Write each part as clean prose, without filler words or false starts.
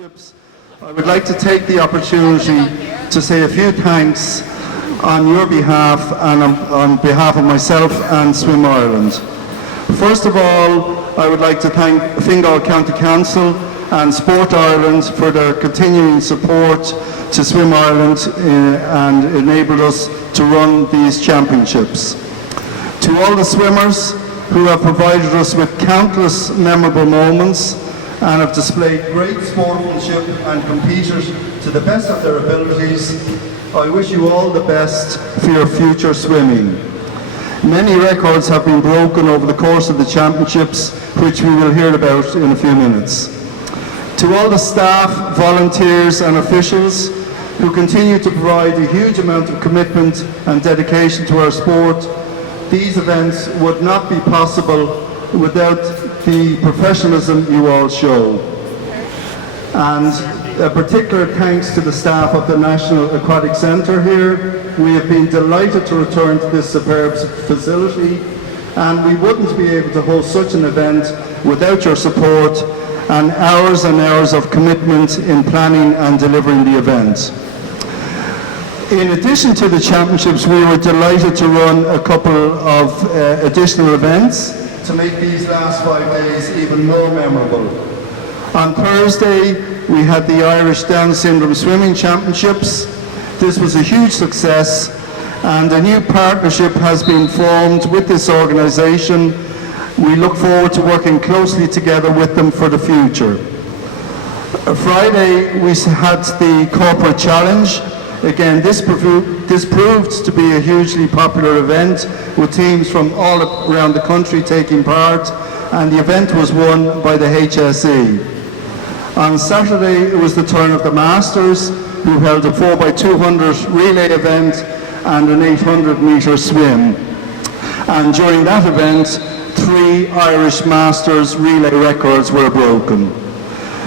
I would like to take the opportunity to say a few thanks on your behalf and on behalf of myself and Swim Ireland. First of all, I would like to thank Fingal County Council and Sport Ireland for their continuing support to Swim Ireland and enabled us to run these championships. To all the swimmers who have provided us with countless memorable moments and have displayed great sportsmanship and competed to the best of their abilities, I wish you all the best for your future swimming. Many records have been broken over the course of the championships, which we will hear about in a few minutes. To all the staff, volunteers and officials who continue to provide a huge amount of commitment and dedication to our sport, these events would not be possible without the professionalism you all show. And a particular thanks to the staff of the National Aquatic Centre here. We have been delighted to return to this superb facility, and we wouldn't be able to host such an event without your support and hours of commitment in planning and delivering the event. In addition to the championships, we were delighted to run a couple of additional events to make these last 5 days even more memorable. On Thursday, we had the Irish Down Syndrome Swimming Championships. This was a huge success, and a new partnership has been formed with this organisation. We look forward to working closely together with them for the future. Friday, we had the Corporate Challenge. Again, this proved to be a hugely popular event with teams from all around the country taking part, and the event was won by the HSE. On Saturday, it was the turn of the Masters, who held a 4x200 relay event and an 800-metre swim. And during that event, 3 Irish Masters relay records were broken.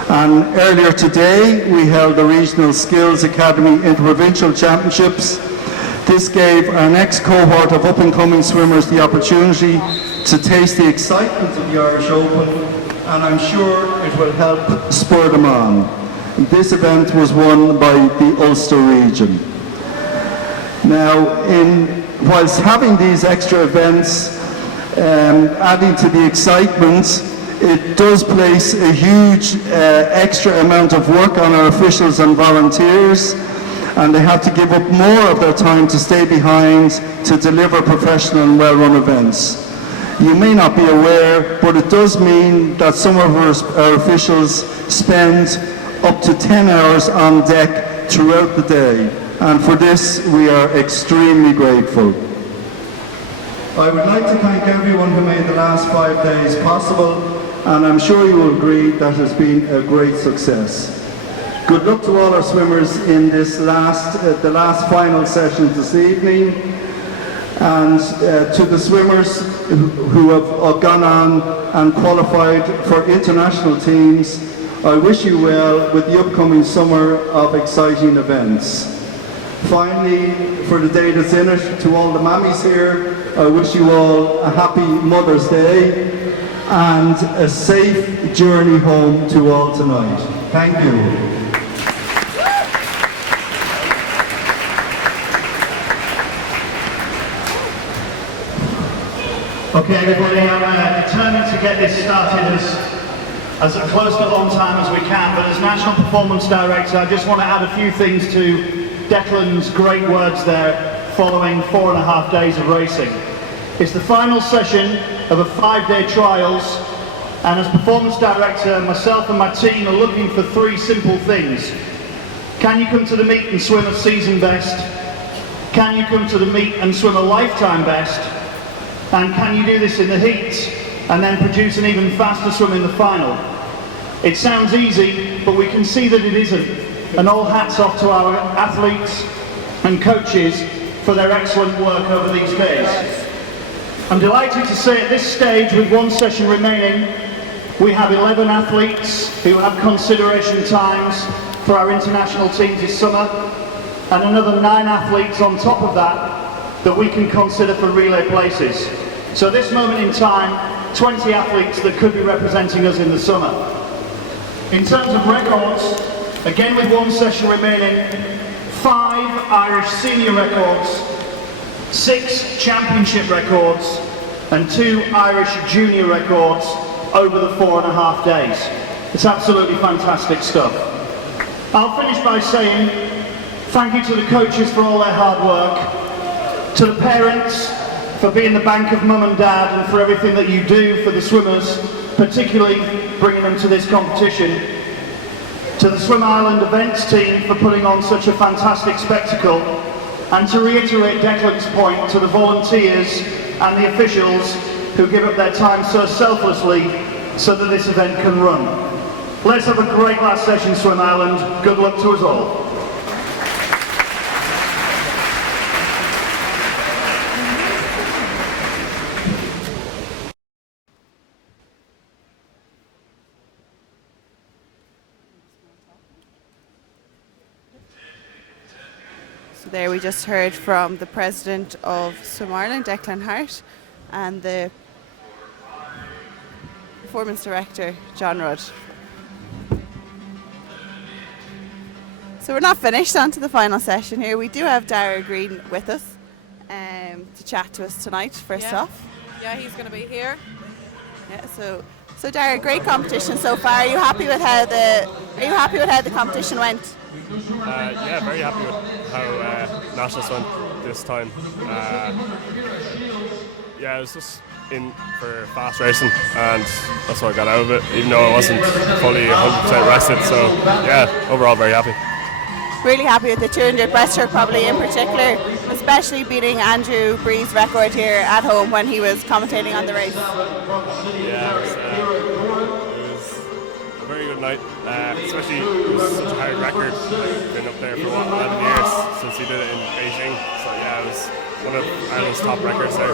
And earlier today, we held the Regional Skills Academy Interprovincial Championships. This gave our next cohort of up-and-coming swimmers the opportunity to taste the excitement of the Irish Open, and I'm sure it will help spur them on. This event was won by the Ulster region. Now, whilst having these extra events, adding to the excitement, it does place a huge extra amount of work on our officials and volunteers, and they have to give up more of their time to stay behind to deliver professional and well-run events. You may not be aware, but it does mean that some of our officials spend up to 10 hours on deck throughout the day, and for this we are extremely grateful. I would like to thank everyone who made the last 5 days possible, and I'm sure you will agree that has been a great success. Good luck to all our swimmers in this the last final session this evening, and to the swimmers who have gone on and qualified for international teams, I wish you well with the upcoming summer of exciting events. Finally, for the day that's in it, to all the mammies here, I wish you all a happy Mother's Day and a safe journey home to all tonight. Thank you. Okay, everybody, I'm determined to get this started as close to on time as we can, but as National Performance Director, I just want to add a few things to Declan's great words there following 4.5 days of racing. It's the final session of a 5-day trials, and as Performance Director, myself and my team are looking for 3 simple things. Can you come to the meet and swim a season best? Can you come to the meet and swim a lifetime best? And can you do this in the heats and then produce an even faster swim in the final? It sounds easy, but we can see that it isn't. And all hats off to our athletes and coaches for their excellent work over these days. I'm delighted to say at this stage, with 1 session remaining, we have 11 athletes who have consideration times for our international teams this summer, and another 9 athletes on top of that we can consider for relay places. So at this moment in time, 20 athletes that could be representing us in the summer. In terms of records, again with one session remaining, 5 Irish senior records, 6 championship records, and 2 Irish junior records over the 4.5 days. It's absolutely fantastic stuff. I'll finish by saying thank you to the coaches for all their hard work, to the parents for being the bank of mum and dad and for everything that you do for the swimmers, particularly bringing them to this competition, to the Swim Ireland events team for putting on such a fantastic spectacle, and to reiterate Declan's point, to the volunteers and the officials who give up their time so selflessly so that this event can run. Let's have a great last session, Swim Ireland. Good luck to us all. So there we just heard from the president of Swim Ireland, Declan Hart, and the performance director, John Rudd. So we're not finished, on to the final session here. We do have Dara Green with us to chat to us tonight, first off. Yeah, he's going to be here. Yeah, so Dara, great competition so far. Are you happy with how the competition went? Yeah, very happy with how Nationals went this time. Yeah, it was just in for fast racing, and that's what I got out of it, even though I wasn't fully 100% rested. So yeah, overall very happy. Really happy with the 200 breaststroke, probably in particular, especially beating Andrew Bree's record here at home when he was commentating on the race. Yeah, it was a very good night, especially it was such a hard record. I've been up there for 11 years since he did it in Beijing, so yeah, it was one of Ireland's top records there.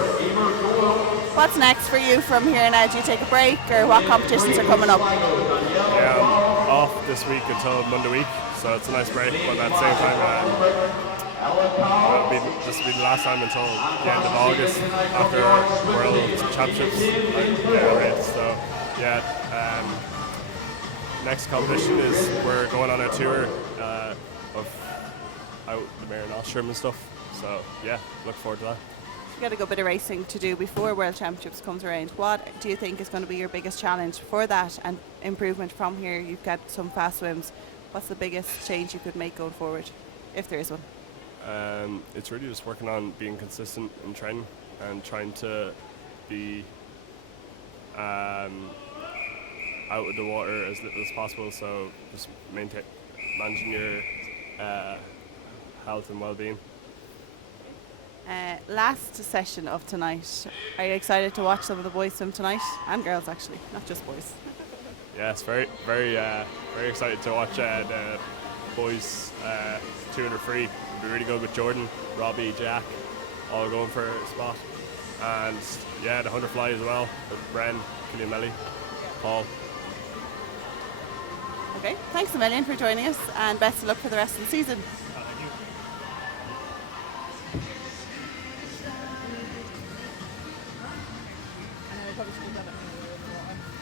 What's next for you from here now? Do you take a break, or what competitions are coming up? Yeah, I'm off this week until Monday week, so it's a nice break, but at the same time this will be the last time until the end of August after our World Championships race. So yeah, next competition is we're going on a tour of out the Mare and Ostrom and stuff. So yeah, look forward to that. You've got a good bit of racing to do before World Championships comes around. What do you think is going to be your biggest challenge for that and improvement from here? You've got some fast swims. What's the biggest change you could make going forward, if there is one? It's really just working on being consistent in training and trying to be out of the water as little as possible. So just managing your health and well-being. Last session of tonight. Are you excited to watch some of the boys swim tonight? And girls, actually, not just boys. Yes, very excited to watch the boys 200 free. It'll be really good with Jordan, Robbie, Jack, all going for a spot. And yeah, the 100 fly as well with Bren, Killian Melly, Paul. Okay, thanks a million for joining us, and best of luck for the rest of the season.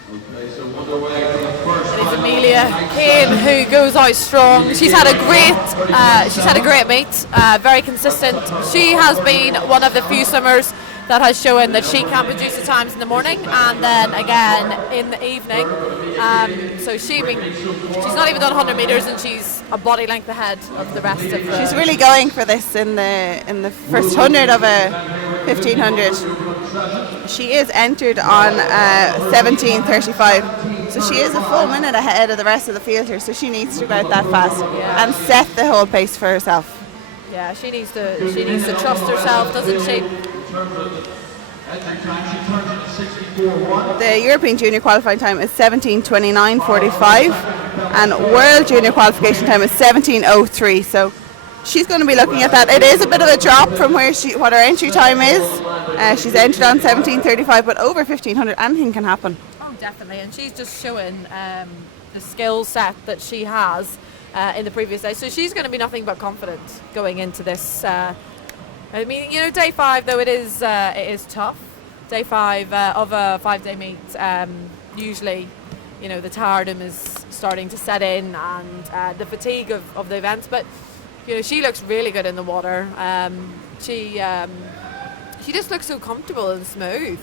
It is Amelia Kane who goes out strong. She's had a great meet, very consistent. She has been one of the few swimmers that has shown that she can produce the times in the morning and then again in the evening. So she's not even done 100 metres and she's a body length ahead of the rest of the... She's really going for this in the first 100 of a 1500. She is entered on 17:35, so she is a full minute ahead of the rest of the field here, so she needs to go out that fast and set the whole pace for herself. Yeah, she needs to trust herself, doesn't she? The European Junior qualifying time is 17:29.45 and World Junior qualification time is 17:03, so she's going to be looking at that. It is a bit of a drop from what her entry time is. She's entered on 17:35, but over 1500 anything can happen. Oh, definitely, and she's just showing the skill set that she has in the previous day, so she's going to be nothing but confident going into this. I mean, you know, day 5 though it is tough. Day 5 of a 5-day meet. Usually, you know, the tiredom starting to set in, and the fatigue of the events. But she looks really good in the water. She just looks so comfortable and smooth,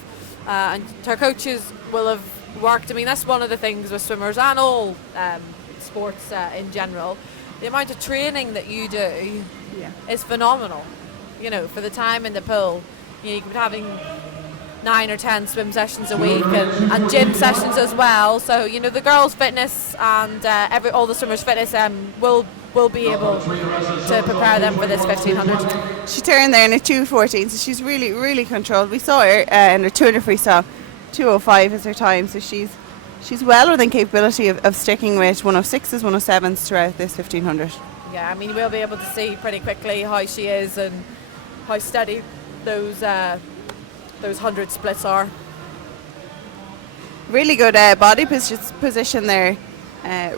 and her coaches will have worked. I mean, that's one of the things with swimmers and all sports in general. The amount of training that you do is phenomenal. For the time in the pool, you could be having 9 or 10 swim sessions a week, and gym sessions as well. So the girls' fitness and all the swimmers' fitness will be able to prepare them for this 1500. She turned there in a 2:14, so she's really, really controlled. We saw her in her 200 freestyle, 2:05 is her time, so she's well within capability of sticking with 106s, 107s throughout this 1500. Yeah, I mean, we'll be able to see pretty quickly how she is and how steady those 100 splits are. Really good body position there,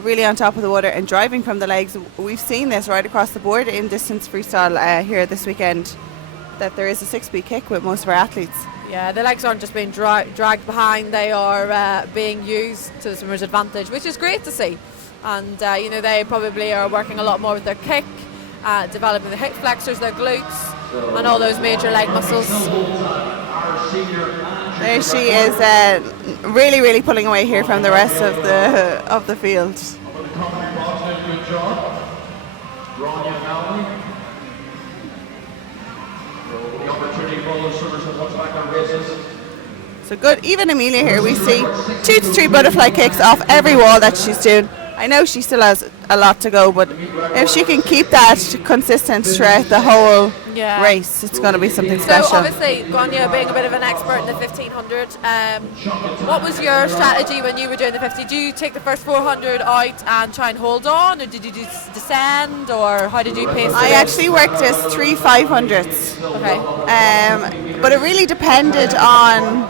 really on top of the water and driving from the legs. We've seen this right across the board in distance freestyle here this weekend, that there is a 6-speed kick with most of our athletes. Yeah, the legs aren't just being dragged behind, they are being used to the swimmer's advantage, which is great to see. And they probably are working a lot more with their kick, developing the hip flexors, their glutes, and all those major leg muscles. There she is, really, really pulling away here from the rest of the field. So good, even Amelia here, we see 2 to 3 butterfly kicks off every wall that she's doing. I know she still has a lot to go, but if she can keep that consistent throughout the whole race, it's going to be something special. So obviously, Grania being a bit of an expert in the 1500, what was your strategy when you were doing the 50? Did you take the first 400 out and try and hold on, or did you just descend, or how did you pace it? I actually worked as 3 500s. Okay. But it really depended on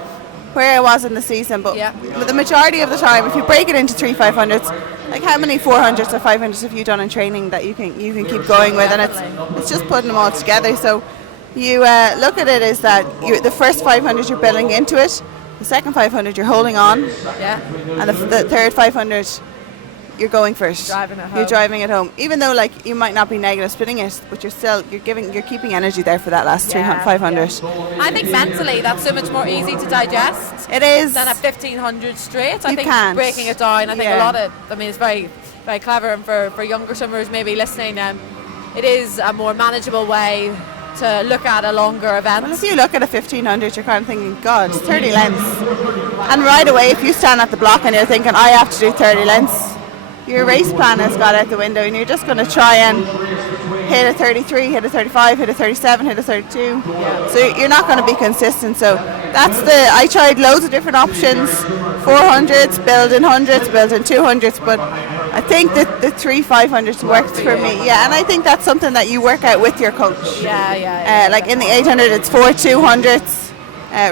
where I was in the season, but the majority of the time, if you break it into 3 500s, like how many 400s or 500s have you done in training that you can keep going with, and it's just putting them all together. So you look at it as that the first 500 you're building into it, the second 500 you're holding on, and the third 500 you're going for it. You're driving it home, even though like you might not be negative spinning it, but you're keeping energy there for that last 500. I think mentally that's so much more easy to digest. It is than a 1500 straight. I think can't. Breaking it down. I think a lot of. I mean, it's very, very clever, and for younger swimmers maybe listening, it is a more manageable way to look at a longer event. Well, if you look at a 1500, you're kind of thinking, God, it's 30 lengths, and right away, if you stand at the block and you're thinking, I have to do 30 lengths. Your race plan has got out the window, and you're just going to try and hit a 33, hit a 35, hit a 37, hit a 32. So you're not going to be consistent. So I tried loads of different options, 400s, building 100s, building 200s, but I think that the 3 500s worked for me. Yeah, and I think that's something that you work out with your coach. Like in the 800, it's 4 200s.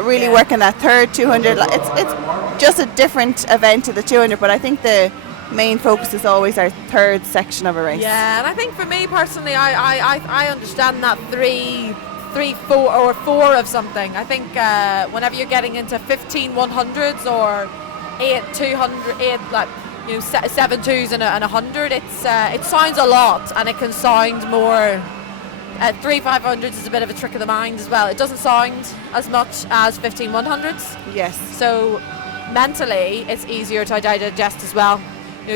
Really working that third 200. It's just a different event to the 200, but I think the main focus is always our third section of a race. Yeah, and I think for me personally, I understand that 3, 4 or 4 of something. I think whenever you're getting into 15 100s or 8 200, 7 2s and a 100, it sounds a lot, and it can sound more. 3 500s is a bit of a trick of the mind as well. It doesn't sound as much as 15 100s. Yes. So mentally, it's easier to digest as well.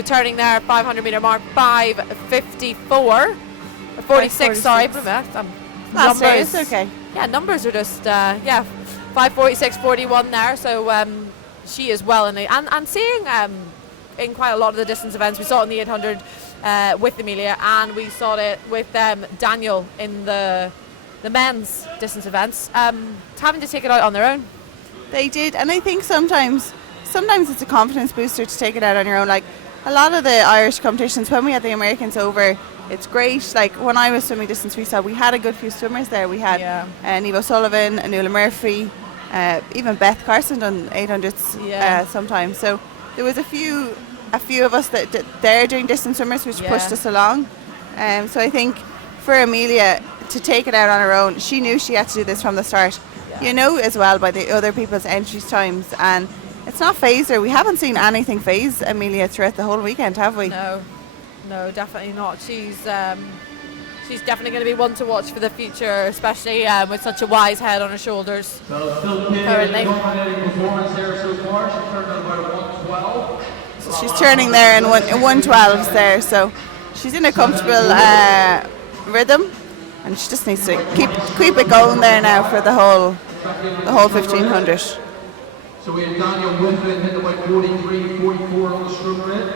Turning there, 500 metre mark, 5:54, 46. Sorry, numbers. It's okay. Yeah, numbers are just 5:46, 41 there. So she is well in the and seeing in quite a lot of the distance events. We saw it in the 800 with Amelia, and we saw it with Daniel in the men's distance events, having to take it out on their own. They did, and I think sometimes it's a confidence booster to take it out on your own. Like a lot of the Irish competitions, when we had the Americans over, it's great. Like when I was swimming distance freestyle, we had a good few swimmers there. We had Niamh O'Sullivan, Anula Murphy, even Beth Carson done 800s sometimes. So there was a few of us that they're doing distance swimmers, which pushed us along. So I think for Amelia to take it out on her own, she knew she had to do this from the start. You know as well by the other people's entry times, and it's not phased her. We haven't seen anything phase Amelia throughout the whole weekend, have we? No, definitely not. She's definitely going to be one to watch for the future, especially with such a wise head on her shoulders. Currently. So she's turning there in 112s there, so she's in a comfortable rhythm, and she just needs to keep it going there now for the whole 1500. So we have Daniel Winfred hitting about 43, 44 on the streamer end.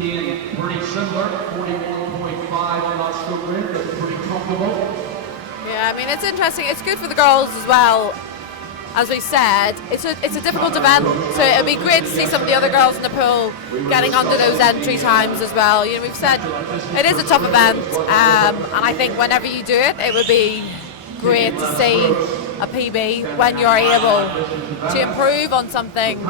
Kane, pretty similar, 41.5 on that streamer end, but pretty comfortable. Yeah, I mean, it's interesting. It's good for the girls as well. As we said, it's a difficult event, so it'll be great to see some of the other girls in the pool getting under those entry times as well. You know, we've said it is a tough event, and I think whenever you do it, it would be great to see a PB when you're able to improve on something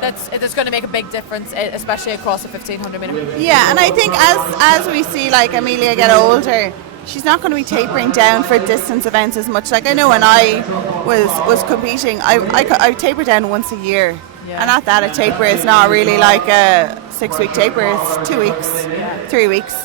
that's going to make a big difference, especially across the 1500 metre. Yeah, and I think as we see like Amelia get older, she's not going to be tapering down for distance events as much. Like I know when I was competing, I taper down once a year, and at that a taper is not really like a 6-week taper. It's 2 weeks, 3 weeks,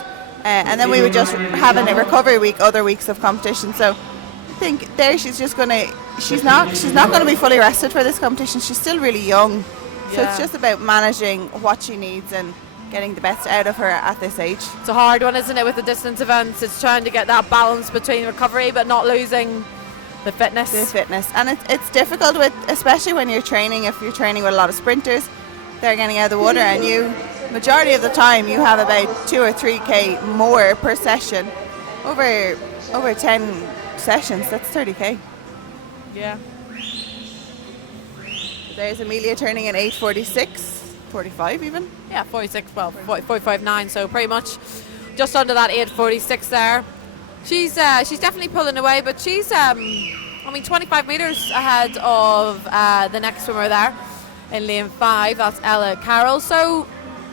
and then we would just have a recovery week, other weeks of competition. So I think there she's not going to be fully rested for this competition. She's still really young, so it's just about managing what she needs and getting the best out of her at this age. It's a hard one, isn't it, with the distance events? It's trying to get that balance between recovery but not losing the fitness. And it's difficult with, especially when you're training. If you're training with a lot of sprinters, they're getting out of the water, and majority of the time you have about 2 or 3k more per session. Over 10 sessions, that's 30k. Yeah. There's Amelia turning in 8:46. 45 even? Yeah, 46, well, 45.9, so pretty much just under that 8:46 there. She's definitely pulling away, but she's 25 metres ahead of the next swimmer there in lane 5. That's Ella Carroll. So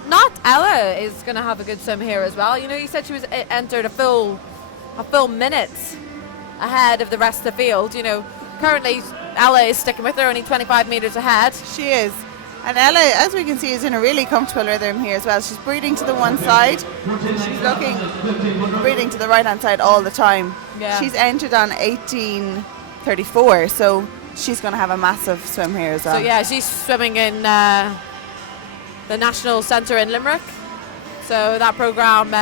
not Ella is going to have a good swim here as well. You know, you said she was entered a full minute ahead of the rest of the field. You know, currently Ella is sticking with her, only 25 metres ahead. She is. And Ella, as we can see, is in a really comfortable rhythm here as well. She's breathing to the one side. She's breathing to the right-hand side all the time. Yeah. She's entered on 18:34, so she's going to have a massive swim here as well. So yeah, she's swimming in the National Centre in Limerick. So that programme,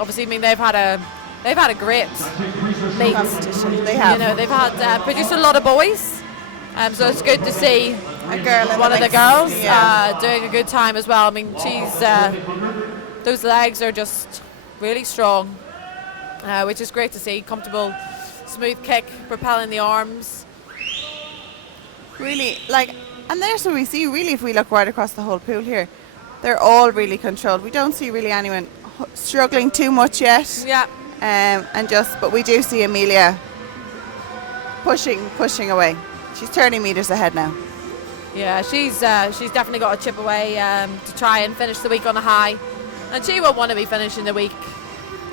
obviously, I mean they've had a great meet. Competition. They have. You know, they've had produced a lot of boys. So it's good to see a girl in one of the mix. girls Yeah. doing a good time as well. I mean, those legs are just really strong, which is great to see. Comfortable, smooth kick, propelling the arms. Really, and there's what we see, really, if we look right across the whole pool here, they're all really controlled. We don't see really anyone struggling too much yet. Yeah. But we do see Amelia pushing away. She's 30 metres ahead now. Yeah, she's definitely got a chip away to try and finish the week on a high, and she won't want to be finishing the week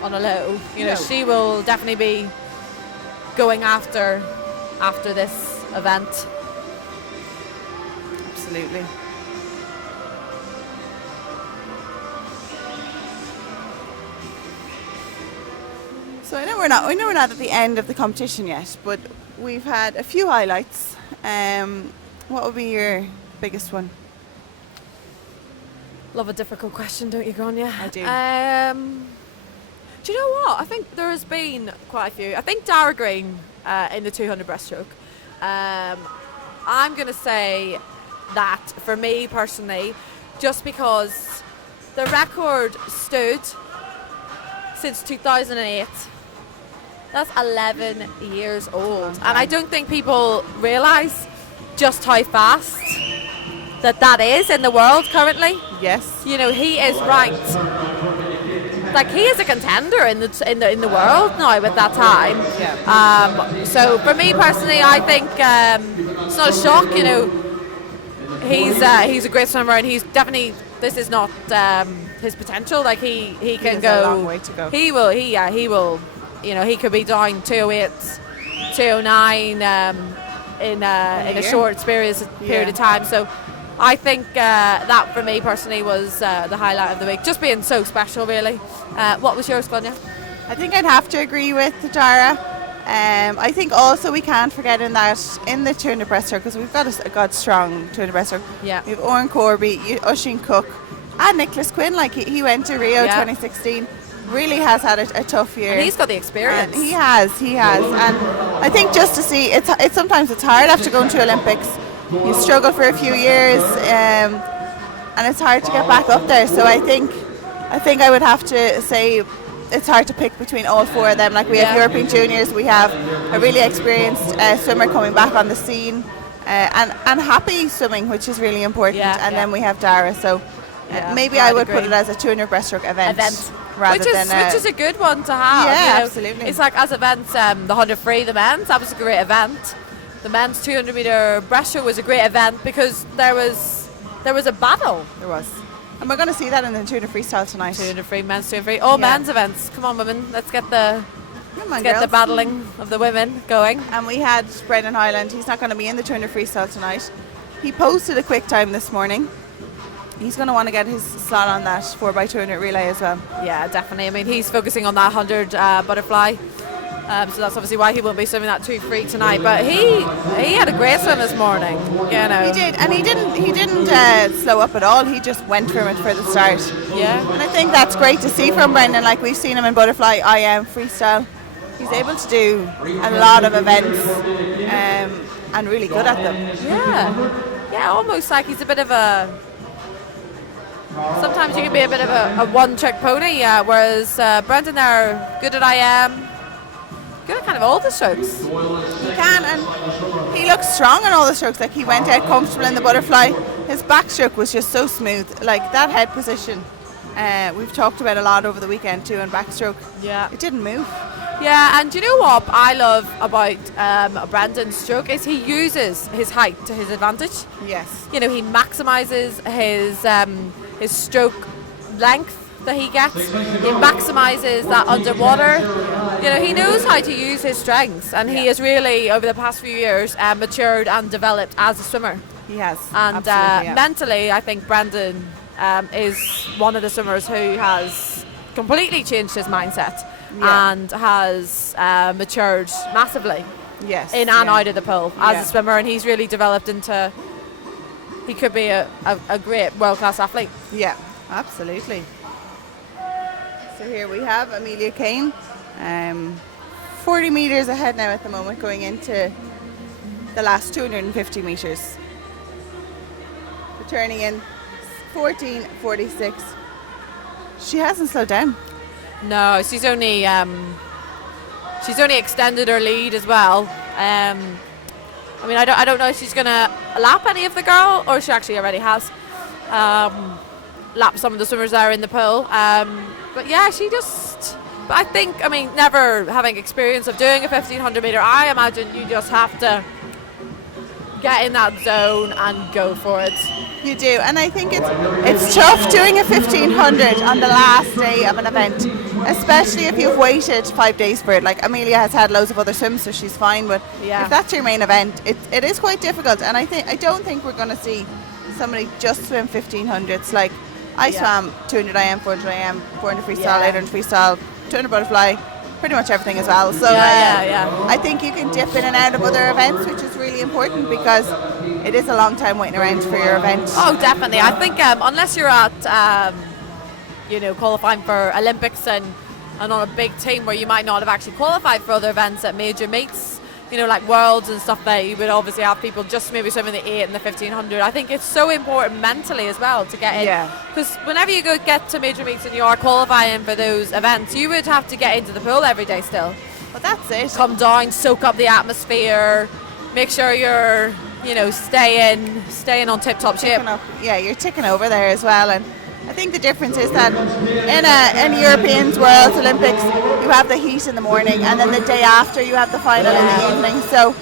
on a low. You know, she will definitely be going after this event. Absolutely. So I know we're not at the end of the competition yet, but we've had a few highlights. What would be your biggest one? Love a difficult question, don't you, Grania? I do. Do you know what? I think there has been quite a few. I think Dara Green in the 200 breaststroke. I'm going to say that for me personally, just because the record stood since 2008. That's 11 years old. And I don't think people realise just how fast that is in the world currently. Yes. You know, he is ranked, like he is a contender in the world now with that time. Yeah. So for me personally, I think it's not a shock. You know, he's a great swimmer, and he's definitely, this is not his potential. Like he can has go a long way to go. He will he could be down 208, 209 in a short period of time. So I think that for me personally was the highlight of the week, just being so special really. What was yours, Glenn? I think I'd have to agree with Dara. I think also we can't forget in the 200 breaststroke, because we've got a strong 200 breaststroke. Yeah. We have Oren Corby, Oisin Cook, and Nicholas Quinn. Like he went to Rio 2016. Really has had a tough year. And he's got the experience. And he has, and I think just to see it's sometimes it's hard after going to Olympics. You struggle for a few years, and it's hard to get back up there. So I think I would have to say it's hard to pick between all four of them. Like we have European juniors, we have a really experienced swimmer coming back on the scene, and happy swimming, which is really important. Then we have Dara. So maybe I would put it as a 200 breaststroke event. Rather which is a good one to have. Yeah, absolutely. It's like as events, the 100 free, the men's, that was a great event. The men's 200 metre breaststroke was a great event because there was a battle. There was. And we're going to see that in the 200 freestyle tonight. 200 free, men's 200 free. All men's events. Come on, women. Let's get the battling of the women going. And we had Brendan Hyland. He's not going to be in the 200 freestyle tonight. He posted a quick time this morning. He's going to want to get his slot on that 4x200 relay as well. Yeah, definitely. I mean, he's focusing on that 100 butterfly. So that's obviously why he won't be swimming that 2 free tonight. But he had a great swim this morning. He did, and he didn't slow up at all. He just went for it for the start. Yeah. And I think that's great to see from Brendan. Like we've seen him in butterfly, IM, freestyle. He's able to do a lot of events, and really good at them. Yeah, almost like he's a bit of a. Sometimes you can be a bit of a one-trick pony, whereas Brendan are good at IM, good at kind of all the strokes. He can, and he looks strong in all the strokes. Like he went out comfortable in the butterfly. His backstroke was just so smooth. Like that head position, we've talked about a lot over the weekend too in backstroke. Yeah. It didn't move. Yeah, and do you know what I love about Brandon's stroke is he uses his height to his advantage. Yes. He maximises his stroke length that he gets. He maximises that underwater. He knows how to use his strengths, and he has really, over the past few years, matured and developed as a swimmer. He has. And mentally, I think Brandon is one of the swimmers who has completely changed his mindset and has matured massively. Yes. In and out of the pool as a swimmer, and he's really developed into. He could be a great world-class athlete. Yeah, absolutely. So here we have Amelia Kane, 40 metres ahead now at the moment, going into the last 250 metres. Returning in 14:46. She hasn't slowed down. No, she's only extended her lead as well. I mean, I don't know if she's going to lap any of the girl, or she actually already has lapped some of the swimmers there in the pool. But yeah, but I think, never having experience of doing a 1500 metre, I imagine you just have to get in that zone and go for it. You do, and I think it's tough doing a 1500 on the last day of an event, especially if you've waited 5 days for it. Like Amelia has had loads of other swims, so she's fine, but if that's your main event, it is quite difficult. And I don't think we're going to see somebody just swim 1500s. Like I swam 200 IM, 400 IM, 400 freestyle, 800 freestyle, 200 butterfly, pretty much everything as well. So I think you can dip in and out of other events, which is really important because it is a long time waiting around for your event. Oh, definitely. I think unless you're at qualifying for Olympics and on a big team where you might not have actually qualified for other events at major meets, like Worlds and stuff, that you would obviously have people just maybe swimming the 8 and the 1500. I think it's so important mentally as well to get in. Because whenever you get to major meets and you are qualifying for those events, you would have to get into the pool every day still. Well, that's it. Come down, soak up the atmosphere, make sure you're, staying on tip-top shape. You're ticking over there as well. And I think the difference is that in Europeans, Worlds, Olympics, you have the heat in the morning, and then the day after you have the final in the evening. So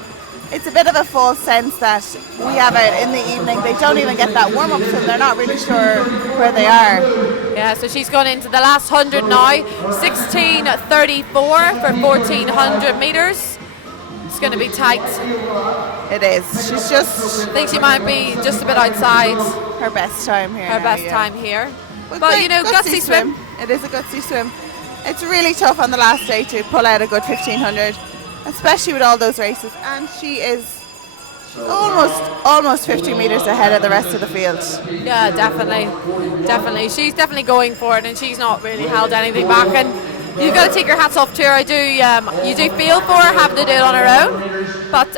it's a bit of a false sense that we have it in the evening. They don't even get that warm-up, so they're not really sure where they are. Yeah, so she's gone into the last 100 now, 16:34 for 1,400 metres. It's going to be tight. It is. She's just... I think she might be just a bit outside her best time here. Her best time here. But, you know, gutsy swim. It is a gutsy swim. It's really tough on the last day to pull out a good 1,500, especially with all those races. And she is almost 50 metres ahead of the rest of the field. Yeah, definitely. She's definitely going for it, and she's not really held anything back. And you've got to take your hats off to her. You do feel for her having to do it on her own, but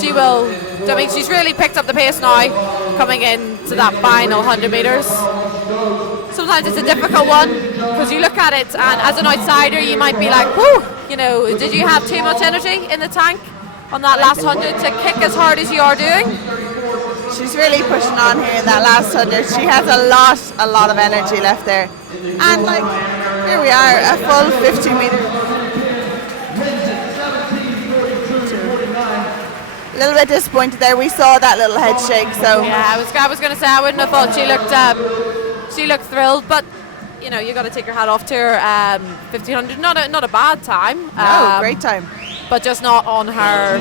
she will. I mean, she's really picked up the pace now, coming into that final 100 metres. Sometimes it's a difficult one because you look at it, and as an outsider, you might be like, "Whoo, you know, did you have too much energy in the tank on that last 100 to kick as hard as you are doing?" She's really pushing on here in that last 100. She has a lot of energy left there, and like here we are, a full 50 metres. A little bit disappointed there. We saw that little head shake. So yeah, I was going to say I wouldn't have thought she looked thrilled, but you know, you got to take your hat off to her. 1,500, not a bad time. No, great time, but just not on her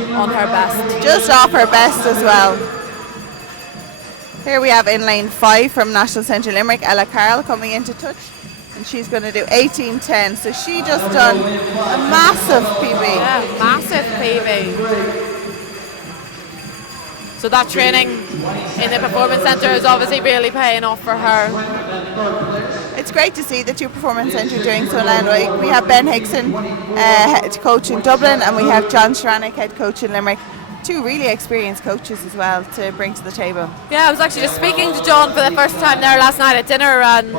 best. Just off her best as well. Here we have in lane 5 from National Centre Limerick, Ella Carroll coming into touch, and she's going to do 18:10. So she just done a massive PB. Yeah, massive PB. So that training in the Performance Centre is obviously really paying off for her. It's great to see the two Performance Centre doing so well. We have Ben Hickson, head coach in Dublin, and we have John Shranick, head coach in Limerick. Two really experienced coaches as well to bring to the table. Yeah, I was actually just speaking to John for the first time there last night at dinner, and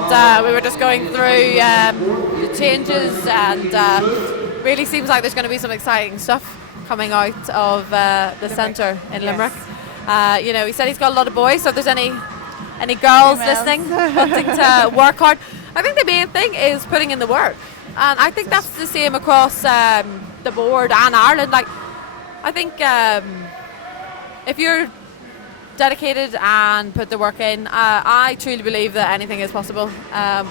we were just going through the changes, and really seems like there's going to be some exciting stuff coming out of the centre in Limerick. You know, he said he's got a lot of boys, so if there's any girls listening wanting to work hard, I think the main thing is putting in the work, and I think that's the same across the board and Ireland. Like, I think if you're dedicated and put the work in, I truly believe that anything is possible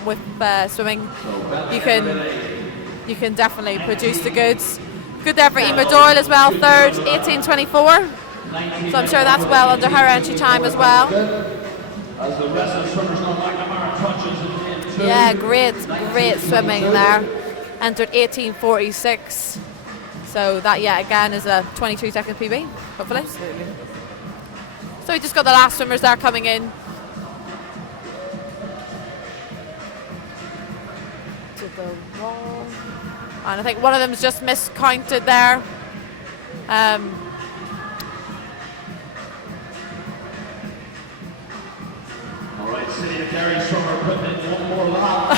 with swimming. You can definitely produce the goods. Good there for Emer Doyle as well, third, 18:24. So I'm sure that's well under her entry time as well. Yeah, great swimming there. Entered 18:46. So that, yeah, again is a 22-second PB, hopefully. Absolutely. So we just got the last swimmers there coming in. To the wall. And I think one of them's just miscounted there. All right, City of Derry swimmer putting in one more lap.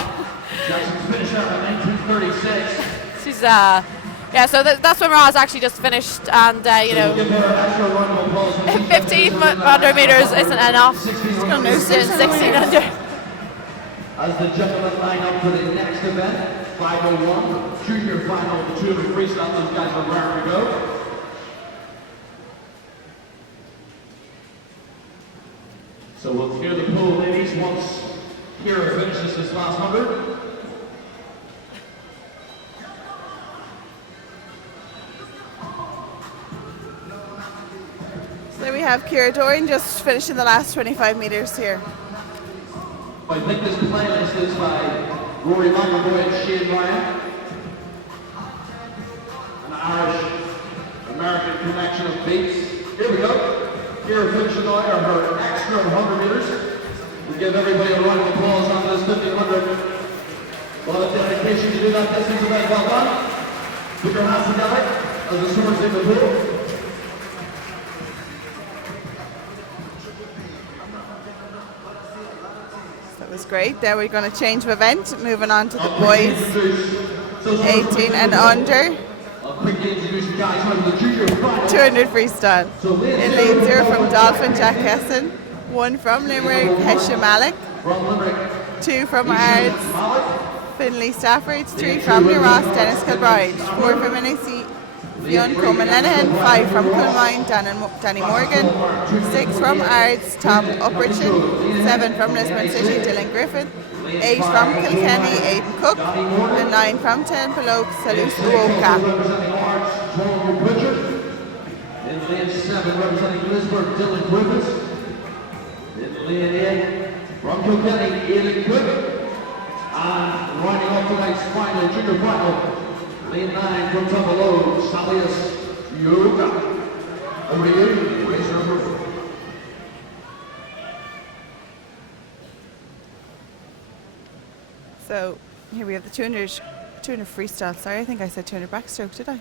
Jackson's finished out at 19:36. She's yeah, so that swimmer has actually just finished, and you know, 1,500 metres isn't enough. She's going to lose 1,600. As the gentlemen line up for the next event, 501, junior final of the 200 freestyle. Those guys are raring to go. So we'll clear the pool, ladies, once Kira finishes this last 100. So there we have Ciara Doran just finishing the last 25 metres here. I think this playlist is by Rory McIlroy and Shane Ryan. An Irish-American connection of beats. Here we go. Ciara finishes now her extra 100 metres. We give everybody a round of applause on this 1,500. A lot of dedication to do that distance event. Well done. Put your hands together as the swimmers take the pool. That was great. There we're going to change of event, moving on to the boys 18 and under 200 freestyle. In lane 0 from Dolphin, Jack Hesson, 1 from Limerick, Hesha Malik, 2 from Ards, Finlay Stafford, 3 from New Ross, Dennis Kilbride, 4 from Fionn Coleman Lenihan. 5 from Coolmine, Danny Morgan. 6 from Ards, Tom Uprichard. 7 from Lisbon City, Dylan Griffith. 8 from Kilkenny, Aidan Cook. And 9 from Temple Oaks, Salus Uoka. In lane 7, representing Lisbon, Dylan Griffiths. In lane 8, from Kilkenny, Aidan Cook. And running off tonight's final, junior final, lane 9 from Temple Oaks, Salus Uoka. Over to you, raise your number 4. So here we have the 200 freestyle. Sorry, I think I said 200 backstroke, did I?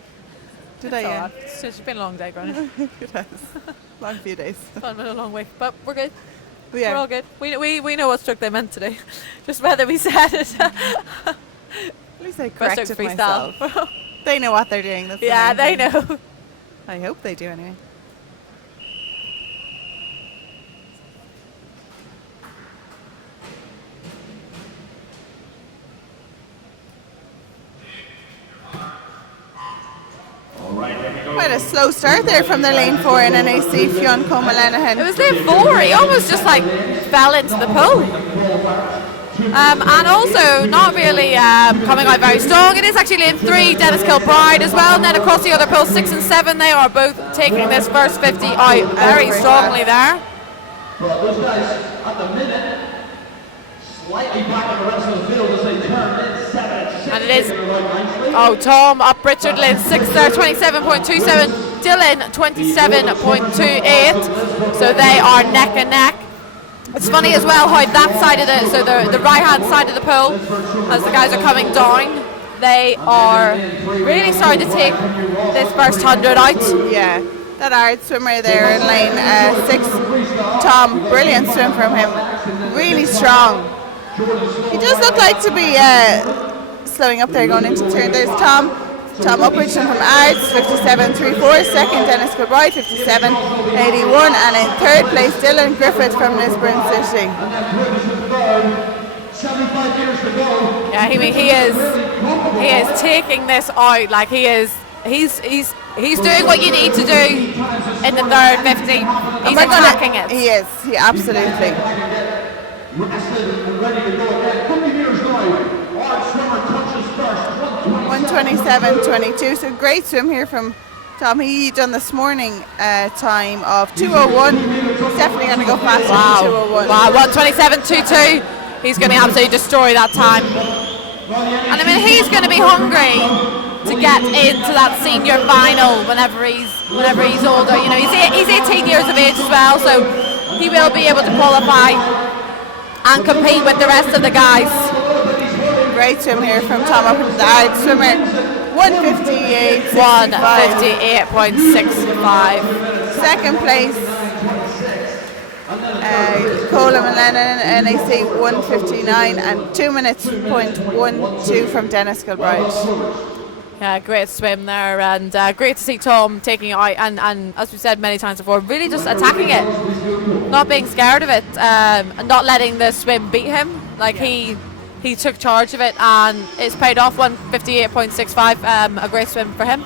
Did I? Yeah. It's been a long day, Granny. It has. Long few days. It's been a long week, but we're good. Yeah. We're all good. We know what stroke they meant today. Just whether we said it. At least I corrected freestyle. myself. They know what they're doing. That's the Yeah, main they thing. know. I hope they do anyway. Quite a slow start there from their lane 4 in NAC, Fionn Coleman Lenihan. It was lane 4. He almost just like fell into the pool. And also not really coming out very strong. It is actually lane 3, Dennis Kilbride as well. And then across the other pools, 6 and 7, they are both taking this first 50 out very strongly there. Well, those guys at the minute slightly back on the rest of the field as they turn in 7 and 6. And it is, Tom up Richard lane 6 there, 27.27. Dylan 27.28. So they are neck and neck. It's funny as well how that side of the right hand side of the pool, as the guys are coming down, they are really starting to take this first 100 out. Yeah, that Ard swimmer there in lane 6, Tom, brilliant swim from him, really strong. He does look like to be slowing up there going into the turn. There's Tom Uprichton from Ards, 57.34. Second, Dennis Kilbride, 57.81. And in third place, Dylan Griffith from Lisbon City. 75 years to go. Yeah, he is taking this out. Like he's doing what you need to do in the third 50. He's attacking it. He is, absolutely. Rested and ready to go again. 50 meters now. Our swimmer touches first. 127.22. So great swim here from Tom. He done this morning time of 2:01. He's definitely going to go faster than 2:01. Wow, 127.22. He's going to absolutely destroy that time. And I mean, he's going to be hungry to get into that senior final whenever he's older. You know, he's 18 years of age as well, so he will be able to qualify and compete with the rest of the guys. Great swim here from Tom up the Ard swimmer. 158.65. Second place, Coleman Lennon, NAC 159 and 2 minutes .12 from Dennis Kilbride. Yeah, great swim there, and great to see Tom taking it out and as we said many times before, really just attacking it, not being scared of it, and not letting the swim beat him. Like he took charge of it, and it's paid off. 158.65, a great swim for him.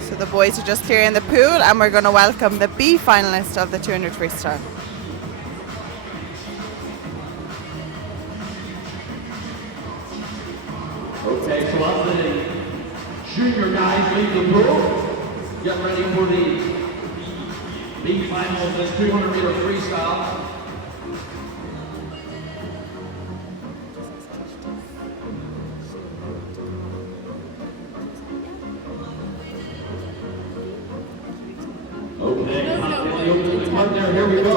So the boys are just clearing the pool, and we're going to welcome the B finalist of the 200 freestyle. Okay, so as the junior guys leave the pool, get ready for the B final of this 200 meter freestyle. Okay, here we go.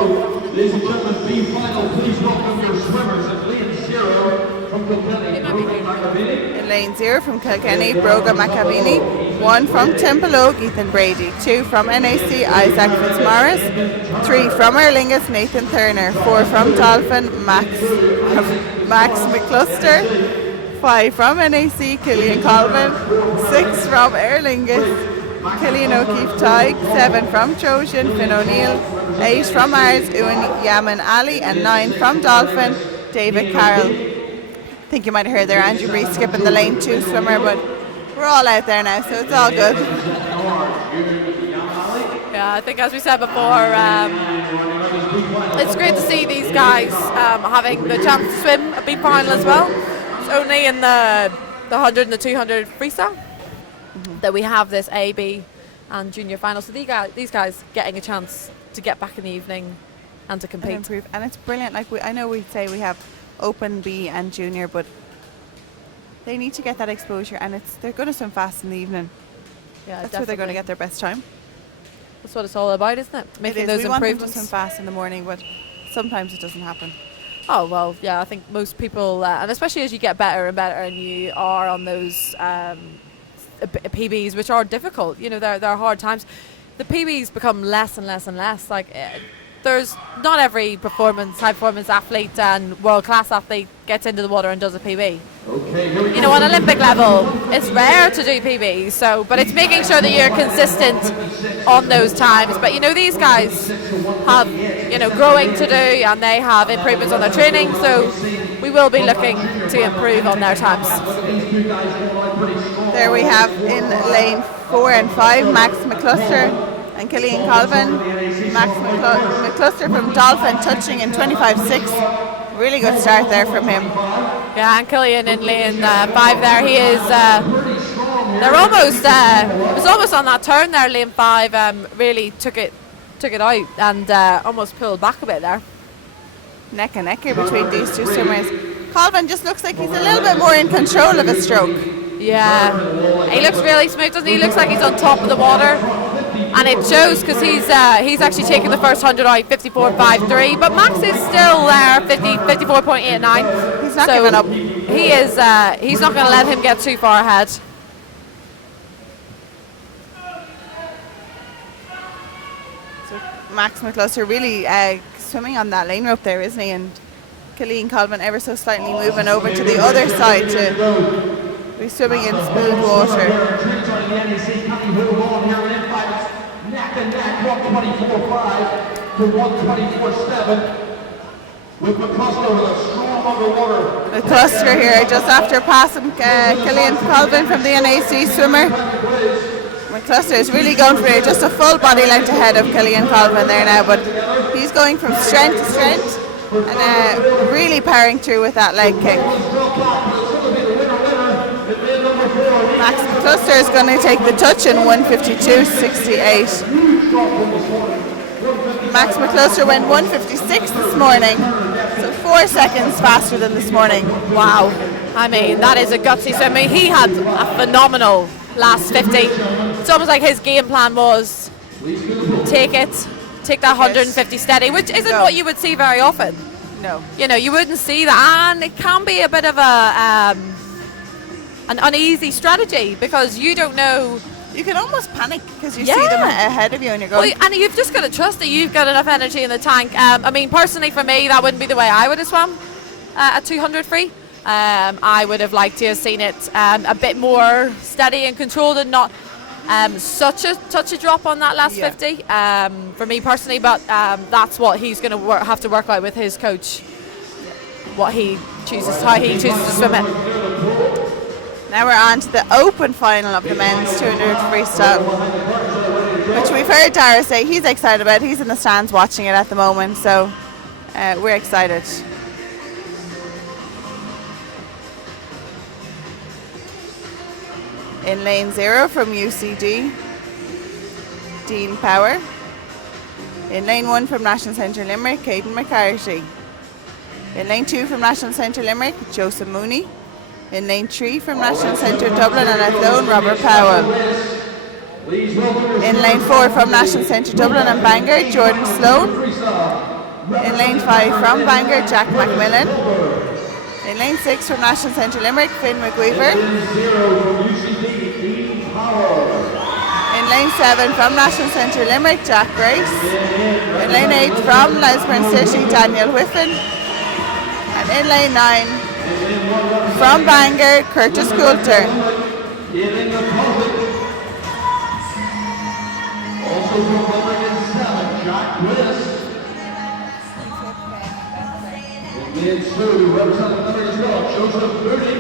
Ladies and gentlemen, B final, please welcome your swimmers at lane 0 from Kilkenny, Brogan McAvini. In lane 0 from Kilkenny, Brogan McAvini. 1 from Temple Oak, Ethan Brady. 2 from NAC, Isaac Fitzmaurice. 3 from Erlingus, Nathan Turner. 4 from Dolphin, Max McCluster. 5 from NAC, Killian Colvin. 6 from Erlingus, Killian O'Keefe Tighe. 7 from Trojan, Finn O'Neill. 8 from Ards, Ewan Yaman Ali. And 9 from Dolphin, David Carroll. I think you might have heard there Andrew Bree skipping the lane 2 swimmer, but we're all out there now, so it's all good. Yeah, I think as we said before, it's great to see these guys having the chance to swim a big final as well. It's only in the 100 and the 200 freestyle that we have this A, B and junior final. So these guys getting a chance to get back in the evening and to compete. And improve. And it's brilliant. Like I know we say we have open, B and junior, but they need to get that exposure, and they're going to swim fast in the evening. Yeah, that's where they're going to get their best time. That's what it's all about, isn't it? Making those we want them improvements. to swim fast in the morning, but sometimes it doesn't happen. Oh, well, yeah, I think most people, and especially as you get better and better and you are on those PBs, which are difficult, you know, they're hard times. The PBs become less and less and less. Like, there's not every high performance athlete and world class athlete gets into the water and does a PB. You know, on Olympic level, it's rare to do PBs, but it's making sure that you're consistent on those times. But, you know, these guys have, you know, growing to do, and they have improvements on their training, so we will be looking to improve on their times. There we have in lane 4 and 5, Max McCluster and Killian Colvin. Max McCluster from Dolphin touching in 25.6. Really good start there from him. Yeah, and Killian in lane 5 there. He is, they're almost, it was almost on that turn there, lane 5, really took it out and almost pulled back a bit there. Neck and neck here between these two swimmers. Colvin just looks like he's a little bit more in control of his stroke. Yeah, he looks really smooth, doesn't he? He looks like he's on top of the water. And it shows because he's actually taken the first 100 out 54.53, but Max is still there 54.89. He's not giving up. He is. He's not going to let him get too far ahead. So Max McCluster really swimming on that lane rope there, isn't he? And Killian Colvin ever so slightly moving over to the other side to be swimming in smooth water. Neck and neck, 124.5 to 124.7. With McCluster with a strong underwater. McCluster here just after passing Killian Colvin from the NAC swimmer. McCluster is really going for it, just a full body length ahead of Killian Colvin there now, but he's going from strength to strength and really powering through with that leg kick. Max McCluster is going to take the touch in 152.68. Max McCluster went 156 this morning, so 4 seconds faster than this morning. Wow. I mean, that is a gutsy swim. I mean, he had a phenomenal last 50. It's almost like his game plan was take that 150 steady, which isn't what you would see very often. No. You know, you wouldn't see that, and it can be a bit of an uneasy strategy because you don't know. You can almost panic because you see them ahead of you and you're going. Well, and you've just got to trust that you've got enough energy in the tank. I mean, personally for me, that wouldn't be the way I would have swum at 200 free. I would have liked to have seen it a bit more steady and controlled and not such a drop on that last 50 for me personally. But that's what he's going to have to work out with his coach, how he chooses to swim it. Now we're on to the open final of the men's 200 freestyle, which we've heard Dara say he's excited about. He's in the stands watching it at the moment, so we're excited. In lane 0 from UCD, Dean Power. In lane 1 from National Centre Limerick, Caden McCarthy. In lane 2 from National Centre Limerick, Joseph Mooney. In lane 3 from National Centre Dublin and Athlone, Robert Powell. In lane 4 from National Centre Dublin and Bangor, Jordan Sloan. In lane 5 from Bangor, Jack McMillan. In lane 6 from National Centre Limerick, Finn McWeaver. In lane 7 from National Centre Limerick, Jack Grace. In lane 8 from Lisburn City, Daniel Whiffen. And in lane 9 from Bangor, Curtis Coulter. Men's 2, representing Liberty Scott, Joseph Mooney.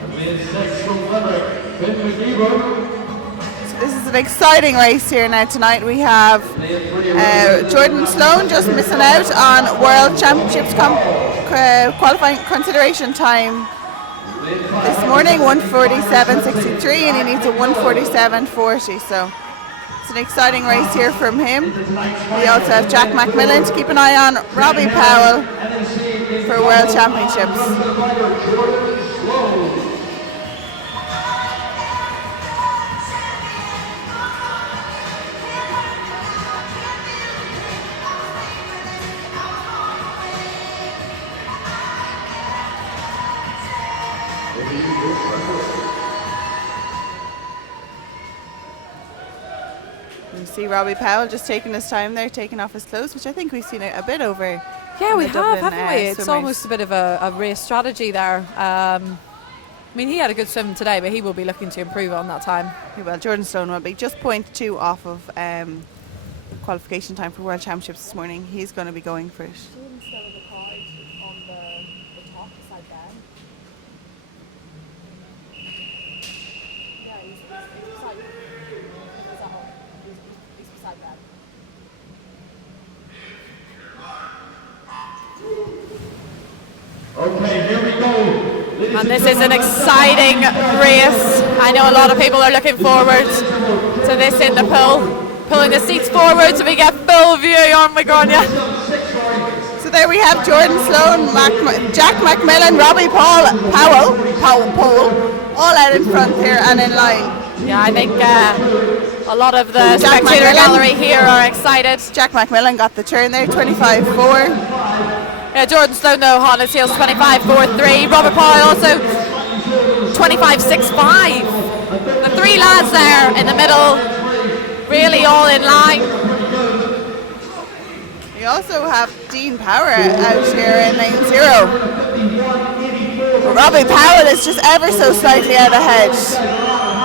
And men's 6 from Limerick, Ben McGeever. This is an exciting race here now tonight. We have Jordan Sloan just missing out on World Championships qualifying consideration time this morning, 1:47.63, and he needs a 1:47.40. So it's an exciting race here from him. We also have Jack McMillan to keep an eye on, Robbie Powell for World Championships. You see Robbie Powell just taking his time there, taking off his clothes, which I think we've seen a bit over. Yeah, we have, Dublin, haven't we? It's swimmers. almost a bit of a race strategy there. I mean, he had a good swim today, but he will be looking to improve on that time. Well, Jordan Sloan will be just 0.2 off of qualification time for World Championships this morning. He's going to be going for it. Okay, here we go. And this is an exciting race. I know a lot of people are looking forward to this in the pool. Pulling the seats forward so we get full view on Magonia. So there we have Jordan Sloan, Jack McMillan, Robbie Powell, all out in front here and in line. Yeah, I think a lot of the Jack spectator McMillan. gallery here are excited. Jack McMillan got the turn there, 25.4. Yeah, Jordan Sloan though on his heels, 25.43. Robert Powell also 25.65. The three lads there in the middle, really all in line. We also have Dean Power out here in lane 0. Robbie Powell is just ever so slightly out ahead.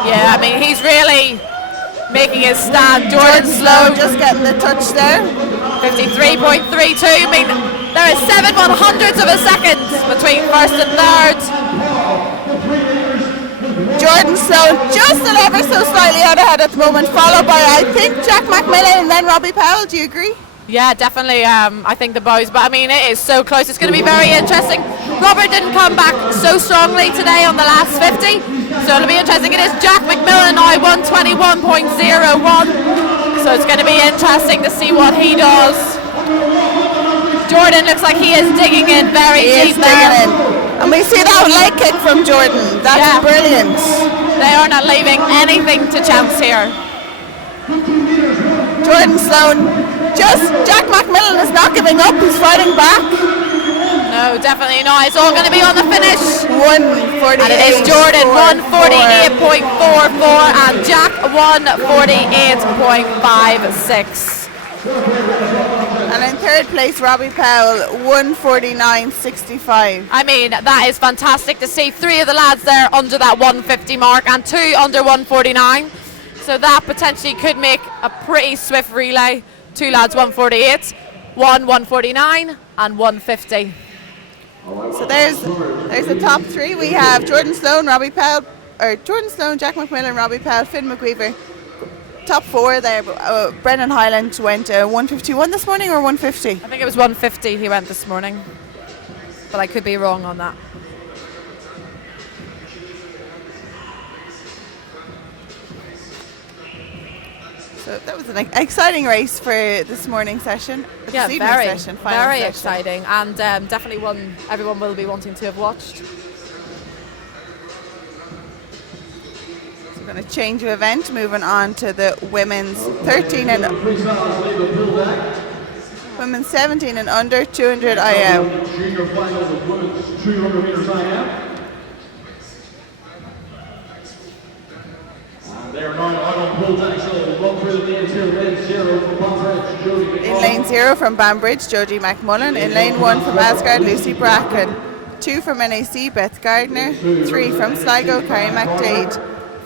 Yeah, I mean, he's really making his stand. Jordan Sloan just getting the touch there. 53.32. I mean, there is 7/100ths of a second between first and third. Jordan Sloan just an ever so slightly out ahead at the moment, followed by, I think, Jack McMillan and then Robbie Powell. Do you agree? Yeah, definitely. I think the boys, but I mean, it is so close. It's going to be very interesting. Robert didn't come back so strongly today on the last 50, so it'll be interesting. It is Jack McMillan now, 121.01. So it's going to be interesting to see what he does. Jordan looks like he is digging in very deep there. And we see that leg kick from Jordan. That's brilliant. They are not leaving anything to chance here. Jordan Sloan, Jack McMillan is not giving up. He's fighting back. No, definitely not. It's all going to be on the finish. 1:48. And it is Jordan 1:48.44 and Jack 1:48.56. And in third place, Robbie Powell, 1:49.65. I mean, that is fantastic to see. 3 of the lads there under that 150 mark and 2 under 149. So that potentially could make a pretty swift relay. 2 lads 1:48, 1 1:49 and 1:50. So there's the top 3. We have Jordan Sloan, Jack McMillan, Robbie Powell, Finn McGeever. Top 4 there. Brendan Highland went 151 this morning or 150? I think it was 150 he went this morning, but I could be wrong on that. So that was an exciting race for this morning session. Yeah, this evening very, session, final very session. exciting, and definitely one everyone will be wanting to have watched. So we're going to change of event, moving on to the women's 13 and women's 17 and under 200 IM. Junior finals of women's 200 meters IM. They are now out on pull tax, so run through the lanes here, lane 0 from Banbridge, Jodie McMullen. In lane 0 from Banbridge, Jodie McMullen. In lane 1 from Asgard, Lucy Bracken. 2 from NAC, Beth Gardner. 3 from Sligo, Carrie McDade.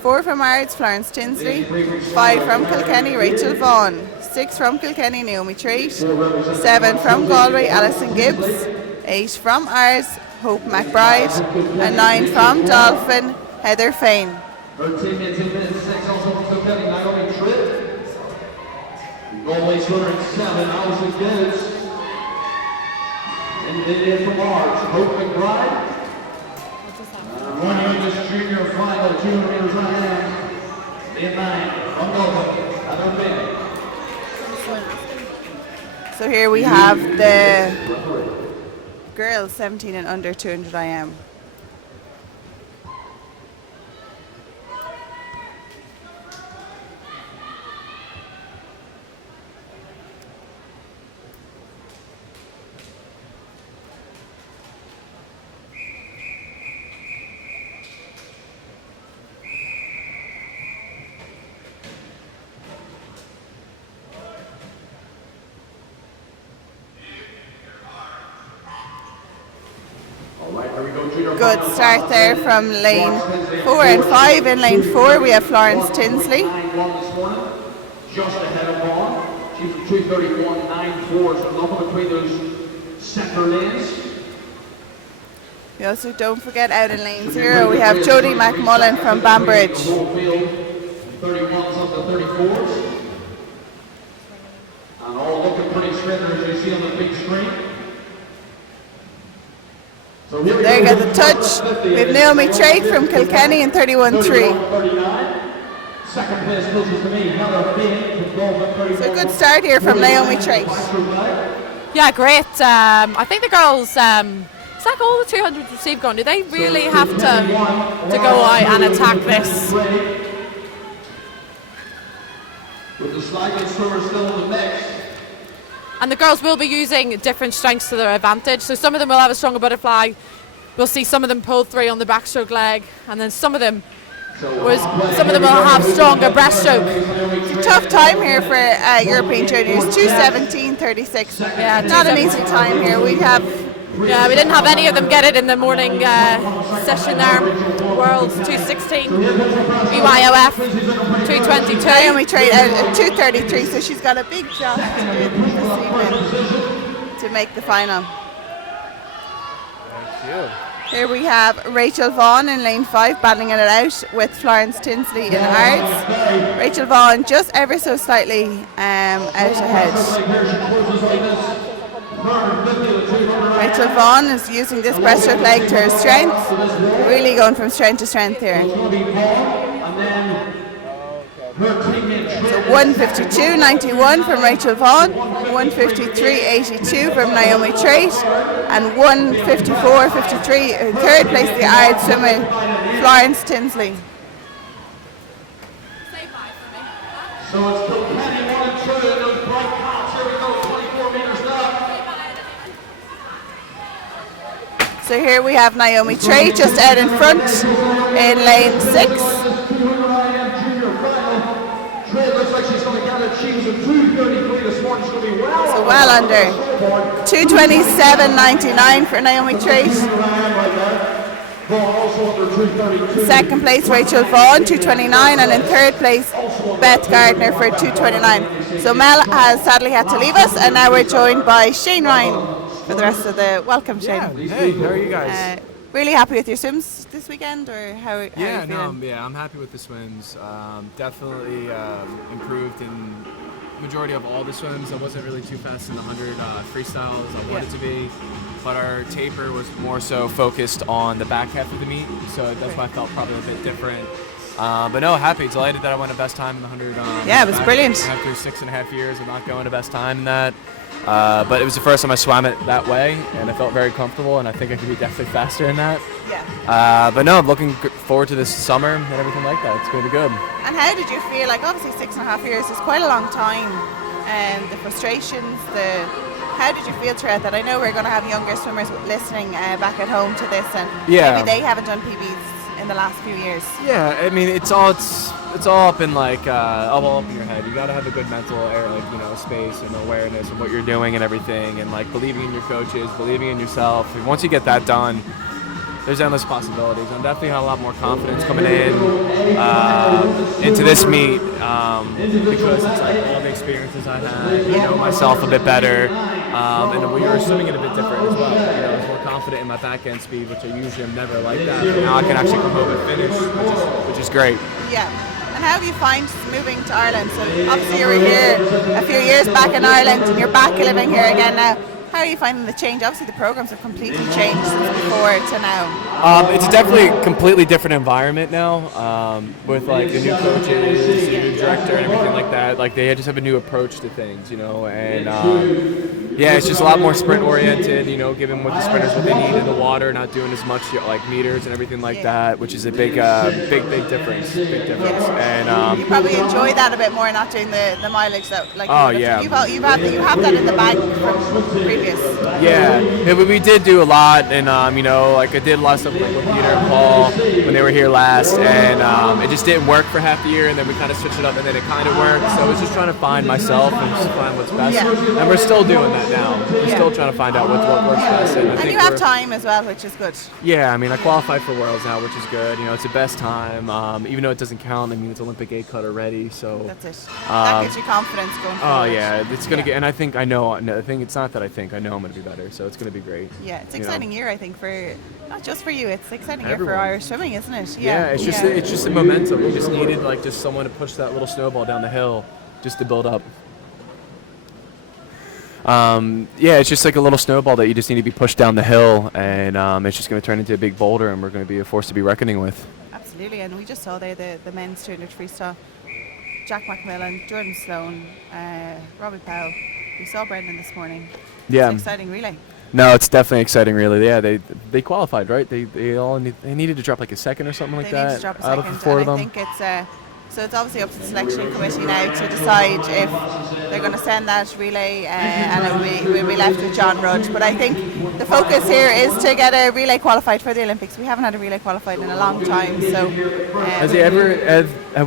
4 from Ards, Florence Tinsley. 5 from Kilkenny, Rachel Vaughan. 6 from Kilkenny, Naomi Trate. 7 from Galway, Alison Gibbs. 8 from Ars, Hope McBride. And 9 from Dolphin, Heather Fain. Her teammates in minute 6 also from Kilkenny, Naomi Tripp. Galway swimmer in 7, Alison Gibbs. And then from Ars, Hope McBride. One youngest junior final, 200 meters on hand. In 9, from Galway, Heather Fain. So here we have the girls 17 and under 200 IM. Good start there from lane 4 and 5. In lane 4 we have Florence Tinsley. Just ahead of Vaughn. She's from 2:31.94, so nothing between those center lanes. We also don't forget out in lane 0 we have Jodie McMullen from Banbridge. 31s up to 34s. And all looking pretty straight as you see on the big screen. So here There you go, the touch. We have Naomi Trate from Kilkenny in 31.3. Second place closest to me, Heather Fain from Galway, So a good start here from Naomi Trate. Yeah, great. I think the girls, it's like all the 200 receive gone. Do they really have to go out and attack this? With the sliding swimmer still in the mix. And the girls will be using different strengths to their advantage. So some of them will have a stronger butterfly. We'll see some of them pull 3 on the backstroke leg, and then some of them will have stronger breaststroke. It's a tough time here for European juniors. 2:17.36. Yeah, not an easy time here. We didn't have any of them get it in the morning session there. Worlds 2:16, BYOF 2:22. Naomi Trate out at 2:33, so she's got a big job to do this evening to make the final. Thank you. Here we have Rachel Vaughan in lane 5 battling it out with Florence Tinsley in Ards. Rachel Vaughan just ever so slightly out ahead. Rachel Vaughan is using this breaststroke leg to her strength, really going from strength to strength here. So 1:52.91 from Rachel Vaughan, 1:53.82 from Naomi Trate, and 1:54.53 in third place the Irish swimmer Florence Tinsley. So it's Kilkenny 1 and 2 in those bright pots. Here we go, 24 meters now. So here we have Naomi Trate just out in front in lane 6. Looks like she's going to get it. She was at 2:33 this morning. She's going to be So well under. 2:27.99 for Naomi Trate. Second place Rachel Vaughan, 2:29, and in third place Beth Gardner for 2:29. So Mel has sadly had to leave us, and now we're joined by Shane Ryan for the rest of the welcome. Shane. Yeah. Hey, how are you guys? Really happy with your swims this weekend, or how are you feeling? I'm happy with the swims. Definitely improved in majority of all the swims. I wasn't really too fast in the 100 freestyle as I wanted to be, but our taper was more so focused on the back half of the meet, so that's why I felt probably a bit different. But no, delighted that I won a best time in the 100. Yeah, it was brilliant. After 6.5 years of not going to best time in that. But it was the first time I swam it that way, and I felt very comfortable, and I think I could be definitely faster in that. Yeah. But no, I'm looking forward to this summer and everything like that. It's going to be good. And how did you feel? Like, obviously 6.5 years is quite a long time, and the frustrations, how did you feel throughout that? I know we're going to have younger swimmers listening back at home to this, and maybe they haven't done PBs in the last few years. Yeah, I mean, it's all up in all up in your head. You got to have a good mental space and awareness of what you're doing and everything, and believing in your coaches, believing in yourself. And once you get that done, there's endless possibilities. I'm definitely had a lot more confidence coming into this meet because it's like all the experiences I had, I know myself a bit better, and we were swimming it a bit different as well. I was more confident in my back end speed, which I usually am never like that. But now I can actually come home and finish, which is great. Yeah. And how have you find moving to Ireland? So obviously you were here a few years back in Ireland, and you're back living here again now. How are you finding the change? Obviously the programs have completely changed since before to now. It's definitely a completely different environment now, with like the new coaches, the new director, and everything like that. Like they just have a new approach to things, and yeah, it's just a lot more sprint oriented. Giving what the sprinters what they need in the water, not doing as much like meters and everything like that, which is a big difference. And you probably enjoy that a bit more, not doing the mileage that like. Oh yeah. You have that in the bag from previous. Yeah, we did do a lot, and like I did a lot of stuff with Peter and Paul when they were here last, and it just didn't work for half the year, and then we kind of switched it up, and then it kind of worked. So I was just trying to find myself and just find what's best, and we're still doing that now. We're still trying to find out what works best. And I think you have time as well, which is good. Yeah, I mean, I qualified for Worlds now, which is good. It's the best time, even though it doesn't count. I mean, it's Olympic 8 cut already, so that's it. That gives you confidence going forward. Oh yeah, it's gonna get, and I think I know. No, the thing it's not that I think I know I'm gonna be better, so it's gonna be great. Yeah, it's an exciting year, I think, for not just for you. It's an exciting Everyone. year for Irish swimming, isn't it? Yeah, it's just the momentum. We just needed just someone to push that little snowball down the hill, just to build up. Yeah, it's just like a little snowball that you just need to be pushed down the hill, and it's just going to turn into a big boulder, and we're going to be a force to be reckoning with. Absolutely, and we just saw there the men's 200 freestyle. Jack McMillan, Jordan Sloan, Robbie Powell. We saw Brendan this morning. Yeah. It's an exciting relay. No, it's definitely exciting relay. Yeah, they qualified, right? They needed to drop like a second or something like that. They needed to drop a out second, of the four of them. I think it's so it's obviously up to the selection committee now to decide if they're going to send that relay, and we'll be left with John Rudge. But I think the focus here is to get a relay qualified for the Olympics. We haven't had a relay qualified in a long time. So have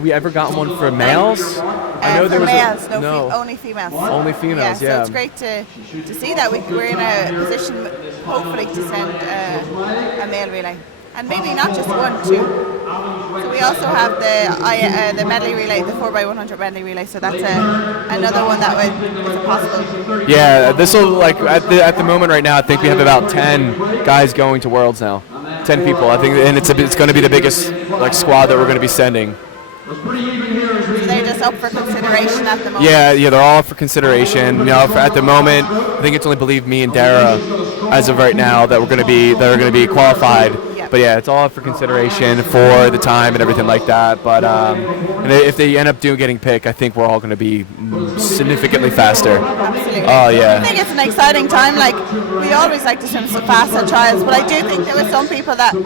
we ever gotten one for males? I know there was males, only females. Only females, yeah. So it's great to see that we're in a position, hopefully, to send a male relay, and maybe not just one, two. So we also have the medley relay, the 4x100 medley relay. So that's another one that is possible. Yeah, this will at the moment right now. I think we have about 10 guys going to Worlds now. 10 people, I think, and it's going to be the biggest squad that we're going to be sending. So they're just up for consideration at the moment. Yeah, they're all up for consideration. At the moment, I think it's only believe me and Dara, as of right now, that are going to be qualified. But yeah, it's all up for consideration for the time and everything like that. But and if they end up getting picked, I think we're all going to be significantly faster. Absolutely. Oh yeah. I think it's an exciting time. We always like to swim so fast at trials, but I do think there were some people that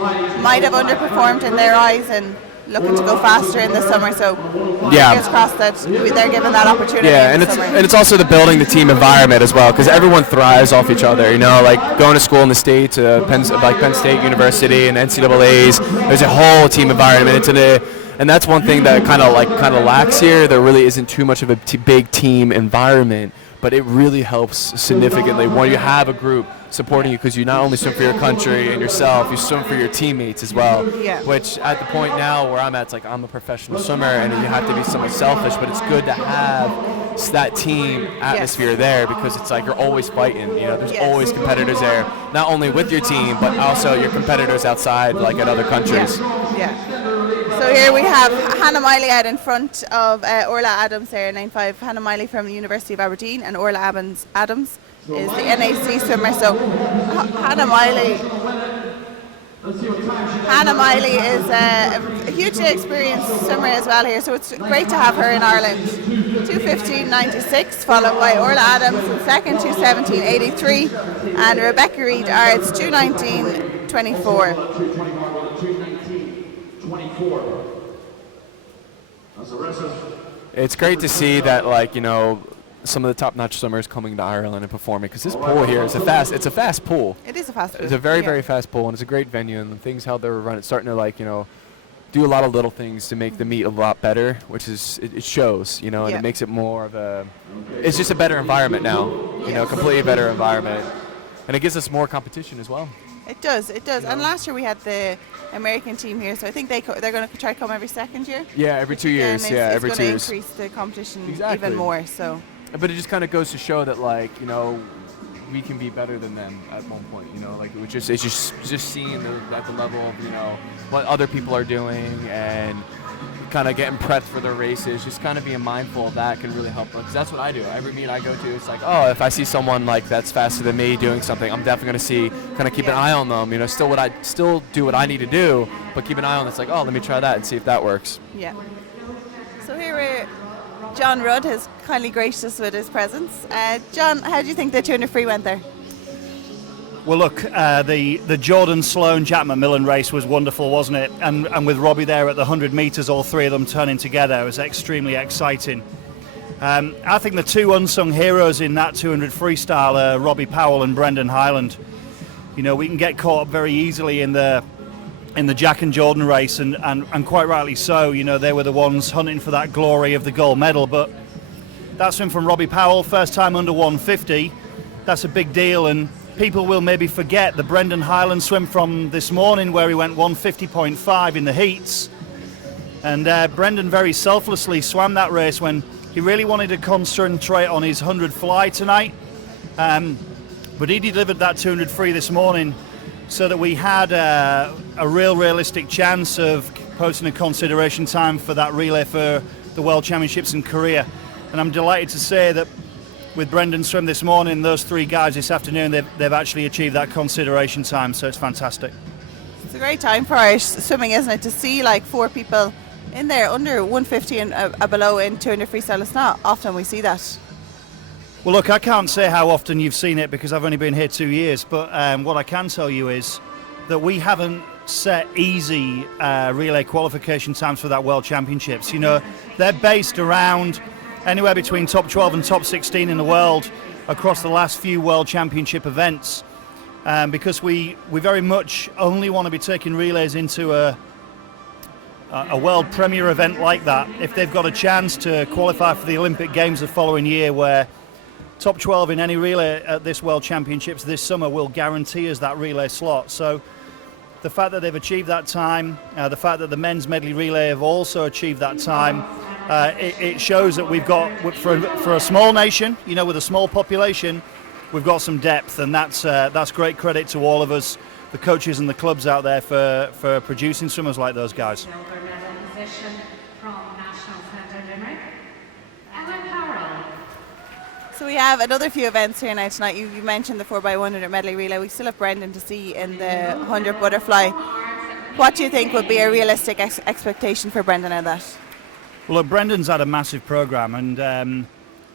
might have underperformed in their eyes and looking to go faster in the summer, so fingers crossed that they're given that opportunity. Yeah, and it's also the building the team environment as well, because everyone thrives off each other. Like going to school in the States, Penn State University and NCAA's. There's a whole team environment. And that's one thing that kind of lacks here. There really isn't too much of a big team environment, but it really helps significantly when you have a group supporting you, because you not only swim for your country and yourself, you swim for your teammates as well. Yeah. Which at the point now where I'm at, it's I'm a professional swimmer, and you have to be somewhat selfish, but it's good to have that team atmosphere there, because it's you're always fighting. There's always competitors there, not only with your team, but also your competitors outside, at other countries. Yeah. So here we have Hannah Miley out in front of Orla Adams there, 9'5". Hannah Miley from the University of Aberdeen, and Orla Adams is the NAC swimmer. So Hannah Miley is a hugely experienced swimmer as well here, so it's great to have her in Ireland. 2:15.96, followed by Orla Adams in second, 2:17.83, and Rebecca Reid Ards, 2:19.24. It's great to see that, some of the top-notch swimmers coming to Ireland and performing, because this pool here is a fast pool. It is a fast pool. It's a very, very fast pool, and it's a great venue, and the things how they're running, starting to do a lot of little things to make the meet a lot better, which is it shows, and it makes it more of it's just a better environment now, completely better environment, and it gives us more competition as well. It does. And last year we had the American team here, so I think they're going to try to come every second year. Yeah, every 2 years. Again, Yeah, it's every 2 going to years. increase the competition Exactly. even more. So, But it just kind of goes to show that, like, you know, we can be better than them at one point. You know, like it's just seeing at the level of, you know, what other people are doing and kind of getting prepped for their races. Just kind of being mindful of that can really help. Because that's what I do. Every meet I go to, it's like, oh, if I see someone like that's faster than me doing something, I'm definitely going to kind of keep an eye on them. You know, still do what I need to do, but keep an eye on. It's like, oh, let me try that and see if that works. yeah. So here we're. John Rudd has kindly graced us with his presence. John, how do you think the 200 free went there? Well, look, the Jordan Sloan Jack McMillan race was wonderful, wasn't it? And with Robbie there at the 100 metres, all three of them turning together, it was extremely exciting. I think the two unsung heroes in that 200 freestyle are Robbie Powell and Brendan Highland. You know, we can get caught up very easily in the Jack and Jordan race, and quite rightly so. You know, they were the ones hunting for that glory of the gold medal, but that swim from Robbie Powell, first time under 150, that's a big deal, and people will maybe forget the Brendan Highland swim from this morning where he went 150.5 in the heats, and Brendan very selflessly swam that race when he really wanted to concentrate on his 100 fly tonight, but he delivered that 200 free this morning so that we had a realistic chance of posting a consideration time for that relay for the World Championships in Korea. And I'm delighted to say that with Brendan's swim this morning, those three guys this afternoon, they've actually achieved that consideration time, so it's fantastic. It's a great time for Irish swimming, isn't it, to see like four people in there under 150 and below in 200 freestyle. It's not often we see that. Well, look, I can't say how often you've seen it because I've only been here 2 years, but what I can tell you is that we haven't set easy relay qualification times for that World Championships. You know, they're based around anywhere between top 12 and top 16 in the world across the last few World Championship events, because we very much only want to be taking relays into a World Premier event like that if they've got a chance to qualify for the Olympic Games the following year, where top 12 in any relay at this World Championships this summer will guarantee us that relay slot. So the fact that they've achieved that time, the fact that the men's medley relay have also achieved that time, it shows that we've got, for a small nation, you know, with a small population, we've got some depth, and that's great credit to all of us, the coaches and the clubs out there for producing swimmers like those guys. So we have another few events here now tonight. You mentioned the 4x100 medley relay. We still have Brendan to see in the 100 butterfly. What do you think would be a realistic expectation for Brendan in that? Well, look, Brendan's had a massive programme, and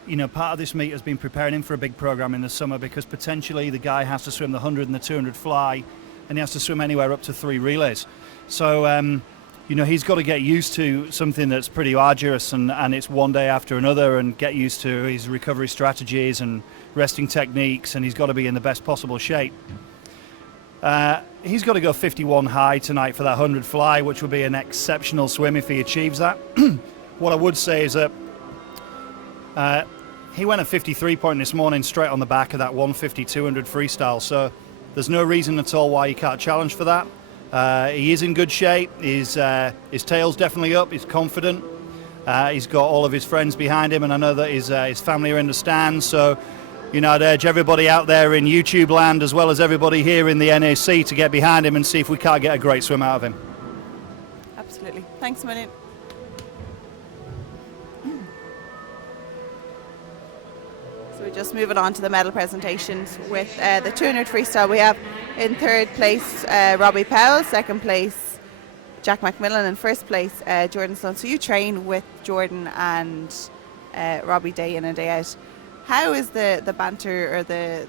you know, part of this meet has been preparing him for a big programme in the summer, because potentially the guy has to swim the 100 and the 200 fly, and he has to swim anywhere up to 3 relays. So you know, he's got to get used to something that's pretty arduous, and it's one day after another, and get used to his recovery strategies and resting techniques, and he's got to be in the best possible shape. He's got to go 51 high tonight for that 100 fly, which would be an exceptional swim if he achieves that. What I would say is that he went a 53 point this morning straight on the back of that 150 200 freestyle, so there's no reason at all why he can't challenge for that. He is in good shape. His tail's definitely up. He's confident. He's got all of his friends behind him, and I know that his family are in the stands. So, you know, I'd urge everybody out there in YouTube land, as well as everybody here in the NAC, to get behind him and see if we can't get a great swim out of him. Absolutely. Thanks a million. So we're just moving on to the medal presentations with the 200 freestyle. We have in third place Robbie Powell, second place Jack McMillan, and first place Jordan Sloan. So you train with Jordan and Robbie day in and day out. How is the banter or the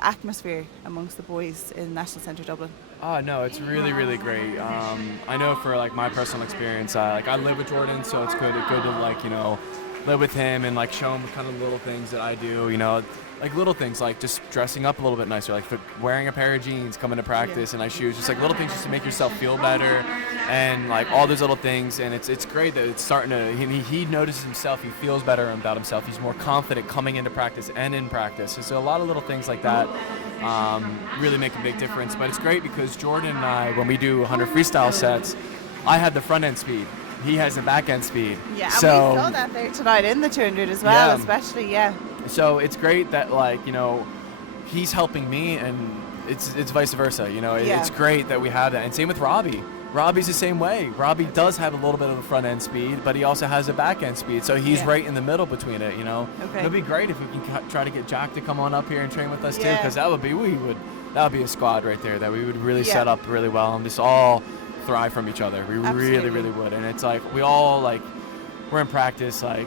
atmosphere amongst the boys in National Centre Dublin? Oh no, it's really, really great. I know for like my personal experience, like I live with Jordan, so it's good to like, you know, live with him and like show him kind of little things that I do, you know, like little things like just dressing up a little bit nicer, like wearing a pair of jeans, coming to practice, and nice shoes, just like little things just to make yourself feel better, and like all those little things. And it's great that it's starting to, he notices himself, he feels better about himself, he's more confident coming into practice and in practice. So a lot of little things like that really make a big difference. But it's great because Jordan and I, when we do 100 freestyle sets, I have the front end speed, he has the back end speed. Yeah, so, and we saw that there tonight in the 200 as well, Yeah. especially, yeah. So it's great that, like, you know, he's helping me, and it's vice versa. You know, Yeah. it's great that we have that. And same with Robbie. Robbie's the same way. Robbie does have a little bit of a front end speed, but he also has a back end speed. So he's right in the middle between it. You know, Okay. it'd be great if we can try to get Jack to come on up here and train with us too, Yeah. because that would be a squad right there that we would really Yeah. set up really well and just all thrive from each other. We Absolutely. really would. And it's like we all like we're in practice like,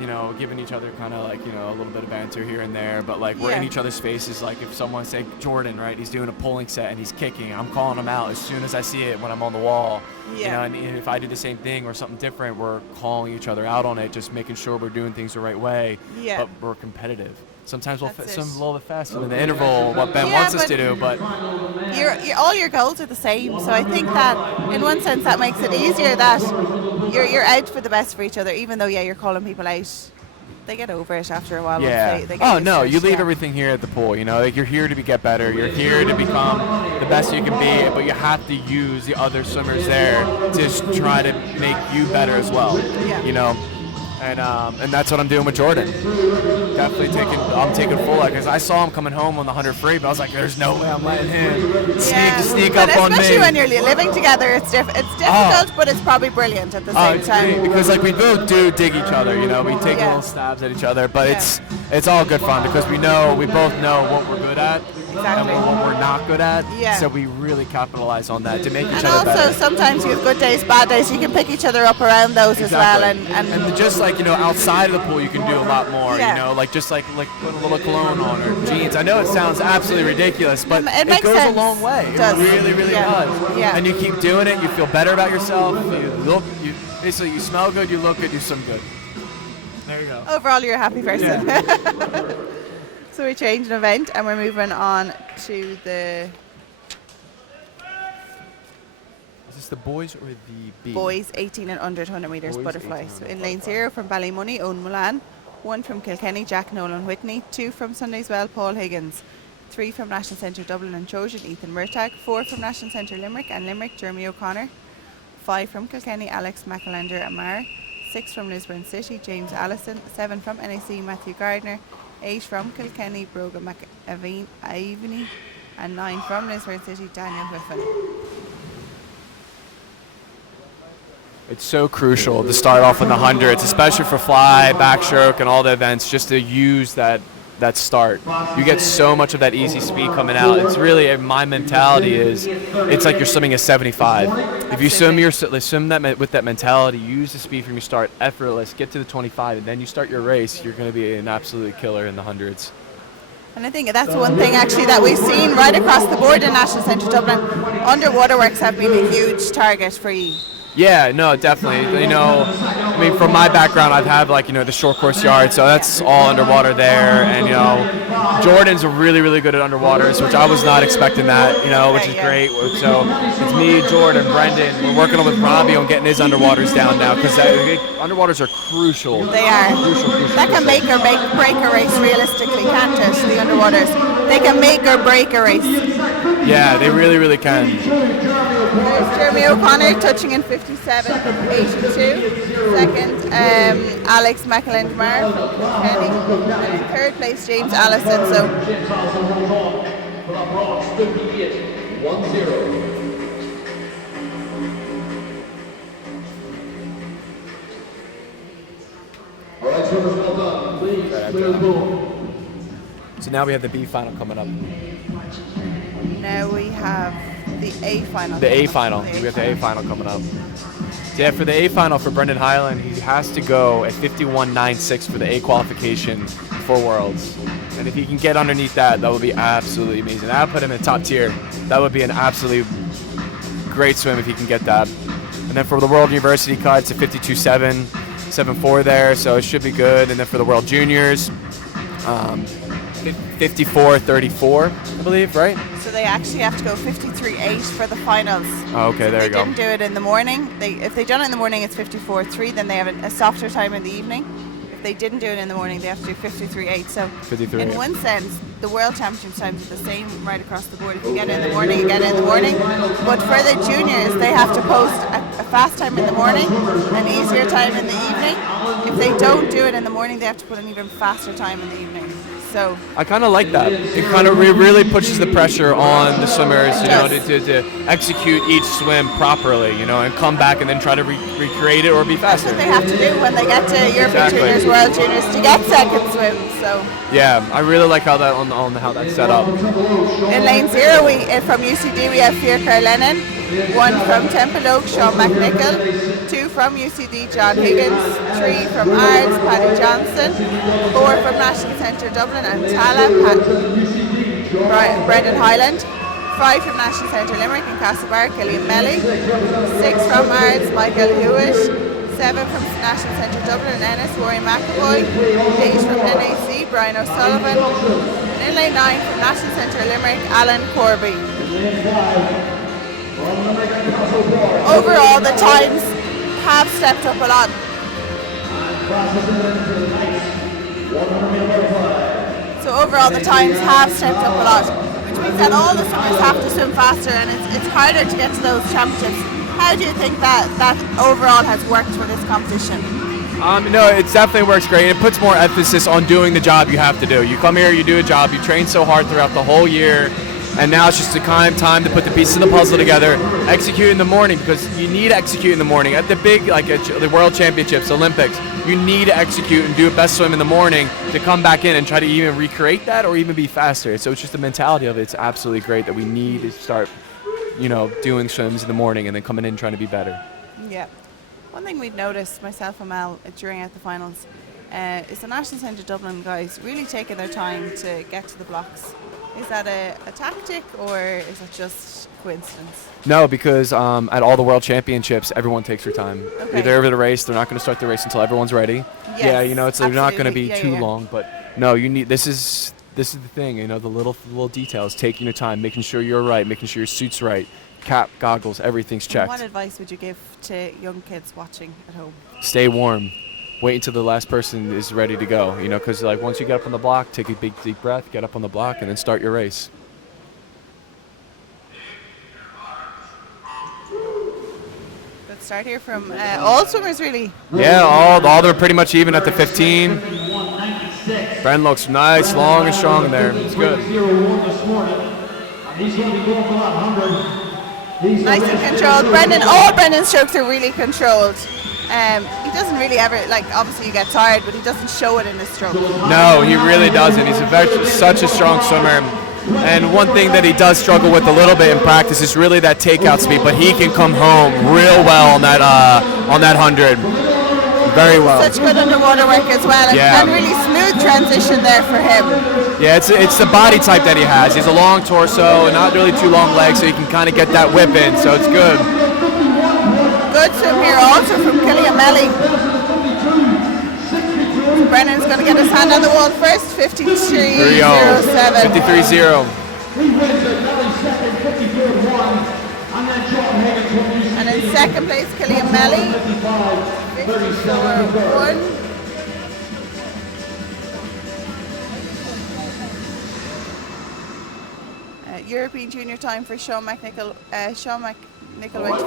you know, giving each other kind of like, you know, a little bit of banter here and there, but like we're in Yeah. each other's faces. Like if someone, say Jordan, right, he's doing a pulling set and he's kicking, I'm calling him out as soon as I see it when I'm on the wall. You know, and if I do the same thing or something different, we're calling each other out on it, just making sure we're doing things the right way. Yeah. But we're competitive. Sometimes we'll That's some it. a little bit faster than the interval, what Ben Yeah, wants us but to do, but All your goals are the same, so I think that in one sense that makes it easier that you're out for the best for each other, even though you're calling people out. They get over it after a while. once yeah. they get Oh used no, to it, you leave yeah. everything here at the pool. You know, like you're here to get better. You're here to become the best you can be, but you have to use the other swimmers there to try to make you better as well. Yeah. You know, and that's what I'm doing with Jordan. Definitely I'm taking full because I saw him coming home on the 100 free, but I was like, there's no way I'm letting him sneak but up on me. especially when you're living together, it's difficult, but it's probably brilliant at the same It's time. great because like we both do dig each other, you know, we take Yeah. little stabs at each other, but Yeah. it's all good fun because we both know what we're good at Exactly. and what we're not good at. Yeah. So we really capitalize on that to make each And other also better. sometimes you have good days, bad days. You can pick each other up around those as well, Exactly. and just like, you know, outside of the pool you can do a lot more, Yeah. you know, like just like put a little cologne on or jeans. I know it sounds absolutely ridiculous, but It makes goes sense. a long way. It does. It really Yeah. does. Yeah. And you keep doing it, you feel better about yourself, basically you smell good, you look good, you swim good. There you go. overall you're a happy person. So we changed an event and we're moving on to the Is this the boys or the B? boys 18 and under 100 metres Boys butterfly. 18 So and in lane 0 from Ballymoney, Owen Mulan. 1 from Kilkenny, Jack Nolan Whitney. 2 from Sundayswell, Paul Higgins. 3 from National Centre Dublin and Trojan, Ethan Murtagh. 4 from National Centre Limerick and Limerick, Jeremy O'Connor. 5 from Kilkenny, Alex McAlender Amar. 6 from Lisburn City, James Allison. 7 from NAC, Matthew Gardner. 8 from Kilkenny, Brogan McAveny. And 9 from Lisburn City, Daniel Whiffen. It's so crucial to start off in the hundreds, especially for fly, backstroke, and all the events, just to use that start. You get so much of that easy speed coming out. It's really, my mentality is, it's like you're swimming a 75. If you swim that with that mentality, use the speed from your start, effortless, get to the 25, and then you start your race, you're going to be an absolute killer in the hundreds. And I think that's one thing actually that we've seen right across the board in National Centre Dublin. Underwater works have been a huge target for you. Yeah, no, definitely. You know, I mean, from my background, I've had like, you know, the short course yard, so that's all underwater there. And, you know, Jordan's really, really good at underwaters, which I was not expecting that, you know, which is great. So it's me, Jordan, Brendan. We're working with Robbie on getting his underwaters down now because underwaters are crucial. They are. Crucial. That can make or break a race realistically, can't it? The underwaters. They can make or break a race. Yeah, they really, really can. There's Jeremy O'Connor touching in 57.82. Second, Alex McAlendmar from Kilkenny. And in third place, James Allison. So All right, swimmers, well done. Please clear the pool. So now we have the B final coming up. now we have the A final. The A final. We have the A final coming up. So yeah, for the A final for Brendan Highland, he has to go at 51.96 for the A qualification for Worlds. And if he can get underneath that, that would be absolutely amazing. That would put him in top tier. That would be an absolutely great swim if he can get that. And then for the World University cut, it's a 52.7. 7.4 there, so it should be good. And then for the World Juniors, 54.34, I believe, right? So they actually have to go 53.8 for the finals. Oh, okay, there you go. They didn't do it in the morning. If they done it in the morning, it's 54.3. Then they have a softer time in the evening. If they didn't do it in the morning, they have to do 53.8. So 53.8. in one sense, the World Championship times are the same right across the board. If you get it in the morning, you get it in the morning. But for the juniors, they have to post a fast time in the morning, an easier time in the evening. If they don't do it in the morning, they have to put an even faster time in the evening. So I kind of like that. It kind of really pushes the pressure on the swimmers, you know, to execute each swim properly, you know, and come back and then try to recreate it or be faster. that's what they have to do when they get to European Juniors, World Juniors to get second swim. So yeah, I really like how that on how that's set up. in lane 0, from UCD we have Fiachra Lennon, 1 from Temple Oak, Sean McNichol, 2 from UCD, John Higgins, 3 from Ards, Paddy Johnson, 4 from National Centre Dublin and Tala, Brendan Highland, 5 from National Centre Limerick and Castlebar, Killian Melly, 6 from Ards, Michael Hewitt, 7 from National Centre Dublin and Ennis, Rory McAvoy, 8 from NAC, Brian O'Sullivan, and in lane 9 from National Centre Limerick, Alan Corby. Overall, the times have stepped up a lot. So overall, the times have stepped up a lot, which means that all the swimmers have to swim faster, and it's harder to get to those championships. How do you think that overall has worked for this competition? No, it definitely works great. It puts more emphasis on doing the job you have to do. You come here, you do a job, you train so hard throughout the whole year, and now it's just the kind of time to put the pieces of the puzzle together, execute in the morning, because you need to execute in the morning. At the big, like the World Championships, Olympics, you need to execute and do a best swim in the morning to come back in and try to even recreate that or even be faster. So it's just the mentality of it. It's absolutely great that we need to start, you know, doing swims in the morning and then coming in trying to be better. Yeah. One thing we've noticed, myself and Mel, during the finals, is the National Centre Dublin guys really taking their time to get to the blocks. Is that a tactic or is it just coincidence? No, because at all the World Championships, everyone takes their time. Okay. They're over the race. They're not going to start the race until everyone's ready. Yes, yeah, you know, they're not going to be absolutely. too long. But no, you need. This is the thing. You know, the little details, taking your time, making sure you're right, making sure your suit's right, cap, goggles, everything's checked. What advice would you give to young kids watching at home? Stay warm. Wait until the last person is ready to go. You know, because like once you get up on the block, take a big deep breath, get up on the block, and then start your race. Good start here from all swimmers, really. Yeah, all them are pretty much even at the 15. Bren looks nice, long and strong in there. It's good. Nice and controlled. All Brendan's strokes are really controlled. He doesn't really ever, like, obviously you get tired, but he doesn't show it in his stroke. No, he really doesn't. He's such a strong swimmer. And one thing that he does struggle with a little bit in practice is really that takeout speed, but he can come home real well on that 100. Very well. Such good underwater work as well, and really smooth transition there for him. Yeah, it's the body type that he has. He's a long torso, not really too long legs, so he can kind of get that whip in, so it's good. Good swim here also from Killian Melly. Brennan's going to get his hand on the wall first, 53.07. 53.0. And in second place, Killian Melly, 54.1. European junior time for Sean McNichol. Sean McNichol went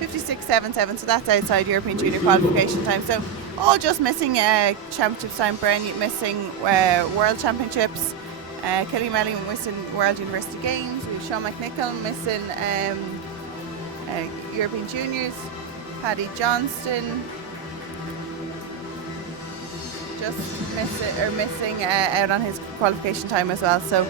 56.77, so that's outside European junior qualification time. So all just missing championships time. Bren missing World Championships. Killian Melly missing World University Games. We have Sean McNichol missing European Juniors. Paddy Johnston just missing out on his qualification time as well. So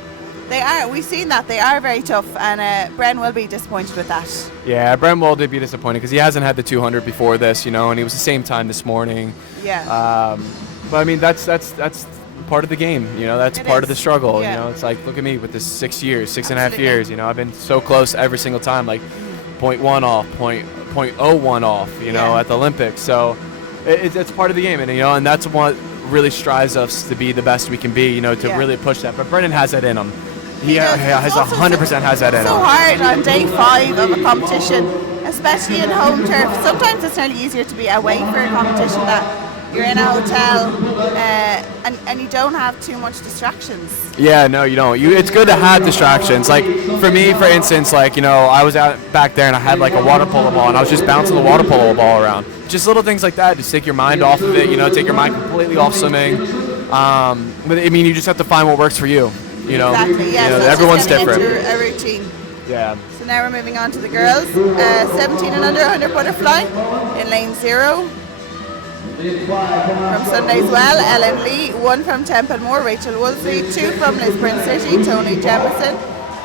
we've seen that they are very tough, and Bren will be disappointed with that. Yeah, Bren will be disappointed because he hasn't had the 200 before this, you know, and he was the same time this morning. Yeah. But I mean, that's part of the game, you know. That's part of the struggle. Yeah. You know, it's like, look at me with this 6 years, 6.5 years. You know, I've been so close every single time, like 0.1 off, 0.01 off. You know, at the Olympics. So it's part of the game, and and that's what really strives us to be the best we can be, to really push that. But Brennan has that in him. He has 100% has that in him. So hard on day 5 of a competition, especially in home turf. Sometimes it's nearly easier to be away for a competition that you're in a hotel and you don't have too much distractions. Yeah, no, you don't. It's good to have distractions. Like for me, for instance, I was out back there and I had like a water polo ball and I was just bouncing the water polo ball around. Just little things like that. Just take your mind off of it. Take your mind completely off swimming. But I mean, you just have to find what works for you. Exactly. Yeah. So everyone's different. Into a routine. Yeah. So now we're moving on to the girls. 17 and under 100 butterfly in lane 0. From Sundays Well, Ellen Lee, 1 from Templemore, Rachel Woolsey, 2 from Lisburn City, Tony Jemison,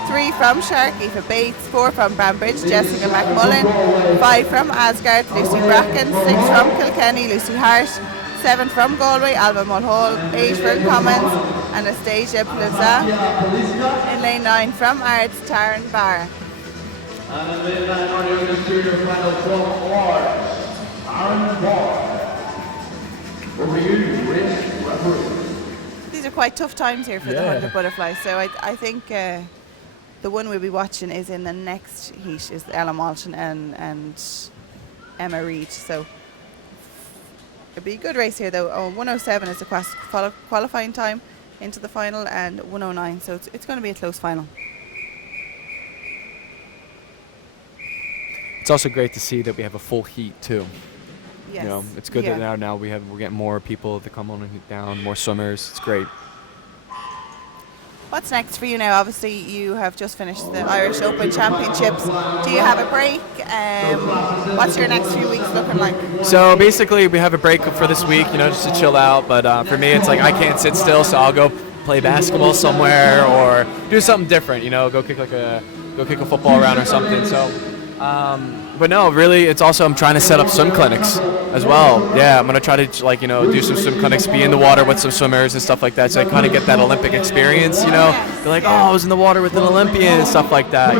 3 from Shark, Aoife Bates, 4 from Bambridge, Jessica McMullen, 5 from Asgard, Lucy Bracken, 6 from Kilkenny, Lucy Hart, 7 from Galway, Alba Mulhall, 8 from Commons, Anastasia Plaza. In lane 9 from Ards, Taryn Barr. And in lane 9, on your exterior final 12 awards, Taryn Barr. These are quite tough times here for the 100 butterfly, so I think the one we'll be watching is in the next heat is Ella Malton and Emma Reid. So it'll be a good race here though. 107 is the qualifying time into the final and 109, so it's going to be a close final. It's also great to see that we have a full heat too. Yes. It's good that now we're getting more people to come on and down, more swimmers. It's great. What's next for you now? Obviously, you have just finished the Irish Open Championships. Do you have a break? What's your next few weeks looking like? So basically, we have a break for this week, just to chill out. But for me, it's like I can't sit still, so I'll go play basketball somewhere or do something different. Go kick a football around or something. So. But no, really, it's also I'm trying to set up swim clinics as well. Yeah, I'm gonna try to do some swim clinics, be in the water with some swimmers and stuff like that, so I kind of get that Olympic experience. They're like, oh, I was in the water with an Olympian and stuff like that.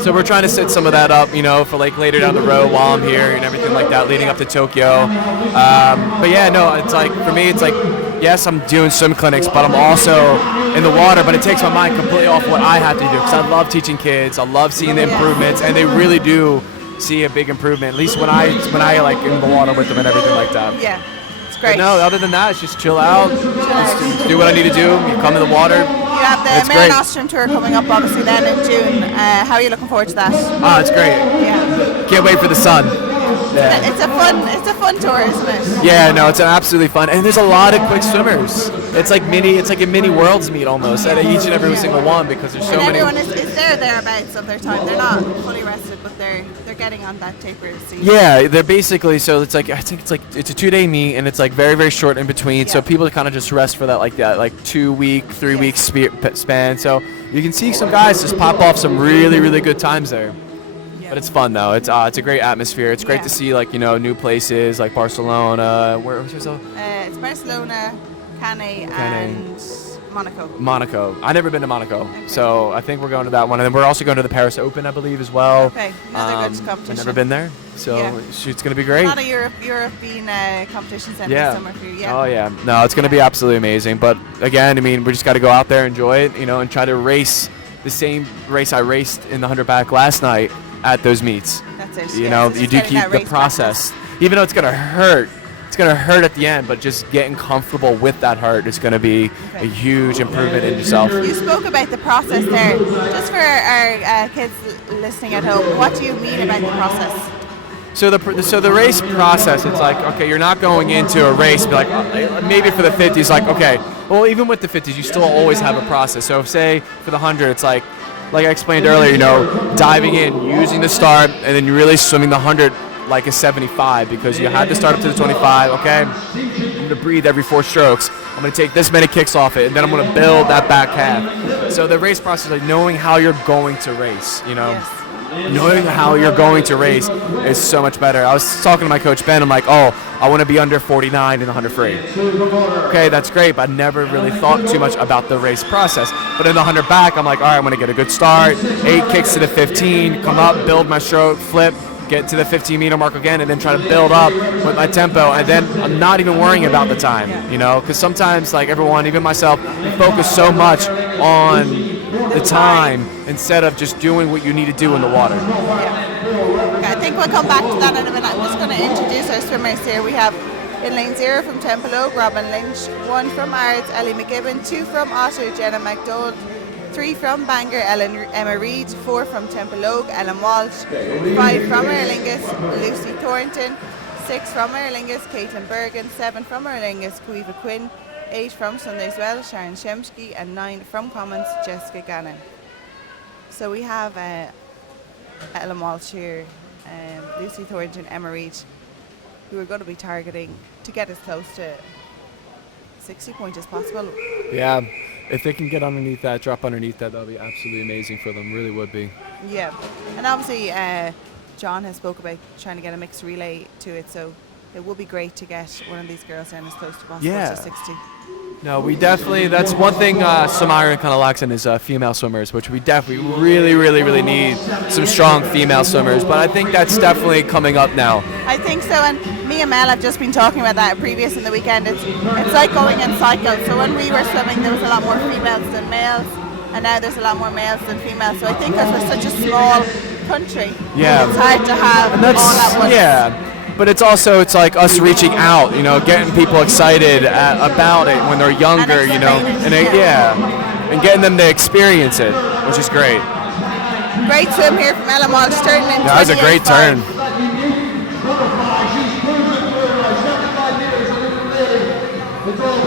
So we're trying to set some of that up, for like later down the road while I'm here and everything like that, leading up to Tokyo. But yeah, no, it's like for me, it's like yes, I'm doing swim clinics, but I'm also in the water, but it takes my mind completely off what I have to do because I love teaching kids. I love seeing the improvements, and they really do see a big improvement, at least when I like in the water with them and everything like that. Yeah, it's great. But no, other than that, it's just chill out, just do what I need to do, you come in the water. You have the Mare Nostrum Tour coming up obviously then in June. How are you looking forward to that? Oh, it's great. Yeah. Can't wait for the sun. Yeah. It's a fun tour, isn't it? Yeah, no, it's absolutely fun, and there's a lot of quick swimmers. It's like a mini worlds meet almost at each and every single one because there's so many. Everyone is thereabouts of their time. They're not fully rested, but they're getting on that taper season. Yeah, they're basically it's like I think it's a 2-day meet and it's like very very short in between, so people kind of just rest for that like 2-week, 3-week span. So you can see some guys just pop off some really really good times there. But it's fun though. It's a great atmosphere. It's great to see new places like Barcelona. Where's it? It's Barcelona, Cannes, and Monaco. Monaco. I've never been to Monaco, so I think we're going to that one. And then we're also going to the Paris Open, I believe, as well. Okay, another good competition. I've never been there, so it's going to be great. A lot of European competitions in the summer for you. Yeah. Oh yeah. No, it's going to be absolutely amazing. But again, I mean, we just got to go out there, enjoy it, and try to race the same race I raced in the 100 back last night at those meets. That's it. So you do keep the process. Even though it's going to hurt. It's going to hurt at the end, but just getting comfortable with that hurt is going to be a huge improvement in yourself. You spoke about the process there. Just for our kids listening at home, what do you mean about the process? So the race process, it's like, okay, you're not going into a race, like maybe for the 50s, like, okay, well, even with the 50s, you still always have a process. So say for the 100, it's like I explained earlier, diving in, using the start, and then you're really swimming the 100 like a 75 because you had to start up to the 25, okay? I'm going to breathe every 4 strokes. I'm going to take this many kicks off it, and then I'm going to build that back half. So the race process, like knowing how you're going to race, Yes. Knowing how you're going to race is so much better. I was talking to my coach, Ben. I'm like, oh, I want to be under 49 in the 100 free. Okay, that's great, but I never really thought too much about the race process. But in the 100 back, I'm like, all right, I'm going to get a good start, 8 kicks to the 15, come up, build my stroke, flip, get to the 15-meter mark again, and then try to build up with my tempo, and then I'm not even worrying about the time, you know, because sometimes, like everyone, even myself, we focus so much on the time instead of just doing what you need to do in the water. Okay, I think we'll come back to that in a minute. I'm just going to introduce our swimmers here. We have in lane 0 from Templeogue, Robin Lynch, 1 from Ards, Ellie McGibbon, 2 from Otter, Jenna MacDonald, 3 from Bangor, Emma Reid, 4 from Templeogue, Ellen Walsh, 5 from Aer Lingus, Lucy Thornton, 6 from Aer Lingus, Caitlin Bergen, 7 from Aer Lingus, Cueva Quinn, 8 from Sundayswell, Sharon Shemsky, and 9 from Commons, Jessica Gannon. So we have Ellen Walsh here, Lucy Thornton, Emma Reid, who are going to be targeting to get as close to 60 points as possible. Yeah, if they can get underneath that, drop underneath that, that'll be absolutely amazing for them. Really would be. Yeah, and obviously John has spoke about trying to get a mixed relay to it, so it would be great to get one of these girls down as close to possible to 60. No, we definitely, that's one thing Samaria kind of lacks in is female swimmers, which we definitely really need some strong female swimmers, but I think that's definitely coming up now. I think so, and me and Mel have just been talking about that previous in the weekend. It's like going in cycles. So when we were swimming, there was a lot more females than males, and now there's a lot more males than females. So I think because we're such a small country, it's hard to have all at once. Yeah. But it's also, it's like us reaching out, you know, getting people excited about it when they're younger, you know, and and getting them to experience it, which is great. Great swim here from Ellen Walsh, turning in. That was a great turn.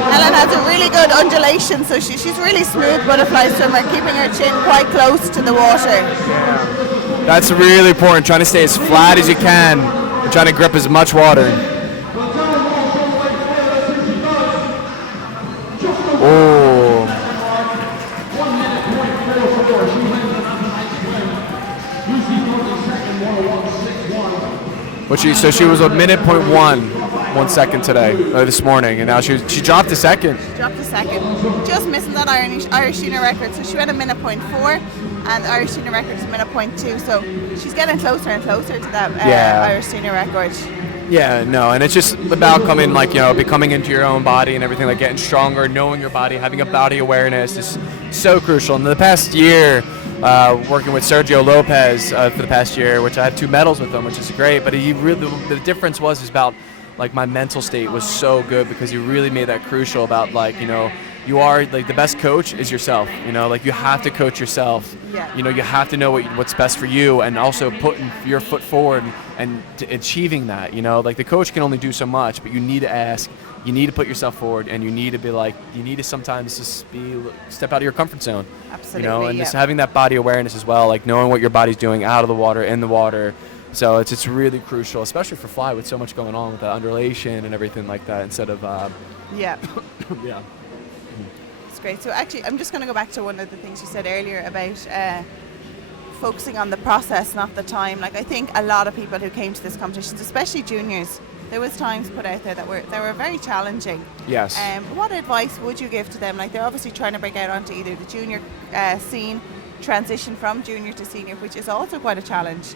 Ellen has a really good undulation, so she's really smooth butterfly swimmer, keeping her chin quite close to the water. That's really important, trying to stay as flat as you can. I'm trying to grip as much water. Oh. So she was a minute .1 second today, this morning, and now she dropped a second. Just missing that Irish Junior record. So she went a minute .4, and the Irish Junior record is a minute .2. So she's getting closer and closer to that Irish Junior record. Yeah, no, and it's just about becoming into your own body and everything, like getting stronger, knowing your body, having a body awareness is so crucial. In the past year, working with Sergio Lopez for the past year, which I had 2 medals with him, which is great, but the difference was about like my mental state was so good because he really made that crucial about you are like the best coach is yourself, like you have to coach yourself. Yeah. You have to know what's best for you, and also putting your foot forward and achieving that. Like the coach can only do so much, but you need to ask, you need to put yourself forward, and you need to be you need to sometimes just step out of your comfort zone. Absolutely. And just having that body awareness as well, like knowing what your body's doing out of the water, in the water. So it's really crucial, especially for fly with so much going on with the undulation and everything like that. Instead of yeah. Yeah. It's great. So actually, I'm just going to go back to one of the things you said earlier about focusing on the process, not the time. Like I think a lot of people who came to this competition, especially juniors, there was times put out there that were very challenging. Yes. What advice would you give to them? Like they're obviously trying to break out onto either the junior scene, transition from junior to senior, which is also quite a challenge.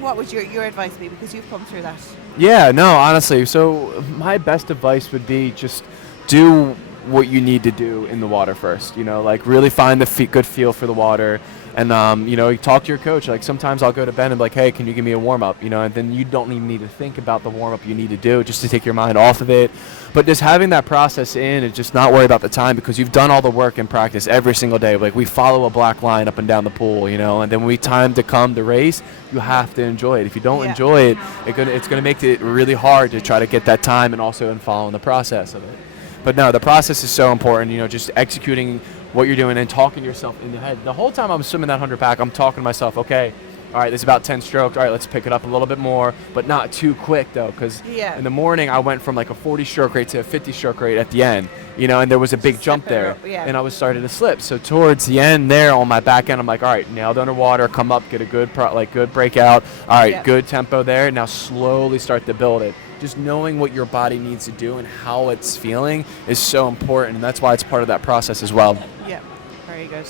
What would your advice be, because you've come through that? Yeah, no, honestly. So my best advice would be just do what you need to do in the water first. Like really find the good feel for the water, and you talk to your coach. Like sometimes I'll go to Ben and be like, hey, can you give me a warm up? And then you don't even need to think about the warm up you need to do, just to take your mind off of it. But just having that process in and just not worry about the time, because you've done all the work in practice every single day. Like we follow a black line up and down the pool, and then when we time to come to race, you have to enjoy it. If you don't enjoy it, it's going to make it really hard to try to get that time and also in following the process of it. But no, the process is so important, just executing what you're doing and talking to yourself in the head. The whole time I'm swimming that 100 pack, I'm talking to myself, okay, all right, this is about 10 strokes. All right, let's pick it up a little bit more, but not too quick, though, because in the morning I went from like a 40 stroke rate to a 50 stroke rate at the end, and there was a big jump there, and I was starting to slip. So towards the end there on my back end, I'm like, all right, nailed underwater, come up, get a good good breakout. All right, good tempo there. Now slowly start to build it. Just knowing what your body needs to do and how it's feeling is so important, and that's why it's part of that process as well. Yeah, very good.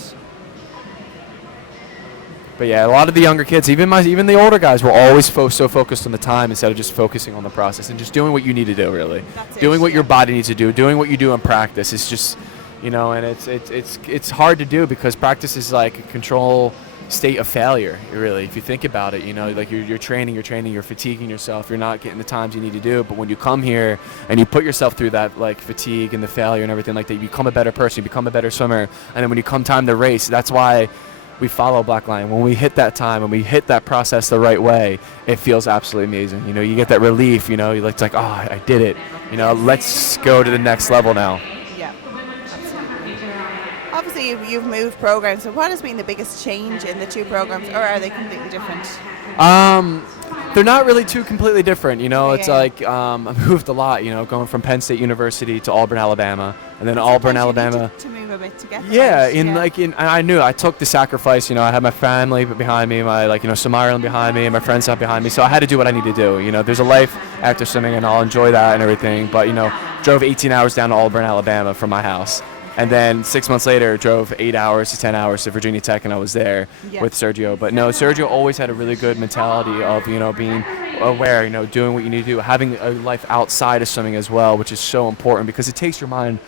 But yeah, a lot of the younger kids, even the older guys, were always so focused on the time instead of just focusing on the process and just doing what you need to do. Really, doing what your body needs to do, doing what you do in practice. It's just, and it's hard to do because practice is like a control state of failure. Really, if you think about it, like you're training, you're fatiguing yourself, you're not getting the times you need to do. But when you come here and you put yourself through that like fatigue and the failure and everything like that, you become a better person, you become a better swimmer, and then when you come time to race, that's why we follow Black Line. When we hit that time and we hit that process the right way, it feels absolutely amazing. You get that relief. It's like, oh, I did it. Let's go to the next level now. Yeah, absolutely. Obviously, you've moved programs. So, what has been the biggest change in the two programs, or are they completely different? They're not really too completely different. It's like I moved a lot. Going from Penn State University to Auburn, Alabama, and then Auburn, Alabama. To move a bit together. Yeah, I knew I took the sacrifice. I had my family behind me, my some Ireland behind me, and my friends out behind me. So I had to do what I need to do. There's a life after swimming, and I'll enjoy that and everything. But drove 18 hours down to Auburn, Alabama from my house. And then 6 months later, drove 8 hours to 10 hours to Virginia Tech, and I was there with Sergio. But no, Sergio always had a really good mentality of, being aware, doing what you need to do, having a life outside of swimming as well, which is so important because it takes your mind.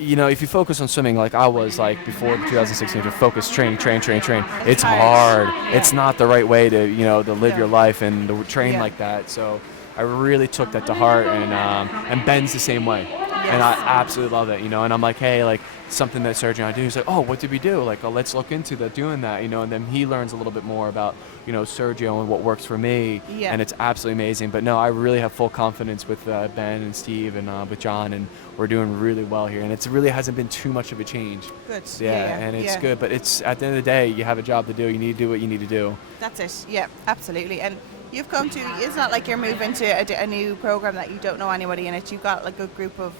If you focus on swimming like I was like before 2016, to focus, train. It's hard. It's not the right way to, to live your life and to train like that. So I really took that to heart, and Ben's the same way. And I absolutely love it, and I'm like, hey, like something that Sergio and I do. He's like, oh, what did we do? Like, oh, let's look into doing that, and then he learns a little bit more about, Sergio and what works for me, and it's absolutely amazing. But no, I really have full confidence with Ben and Steve and with John, and we're doing really well here, and it really hasn't been too much of a change. Good. And it's good, but it's at the end of the day, you have a job to do. You need to do what you need to do. That's it. Yeah, absolutely. And you've come to, it's not like you're moving to a new program that you don't know anybody in it. You've got like a group of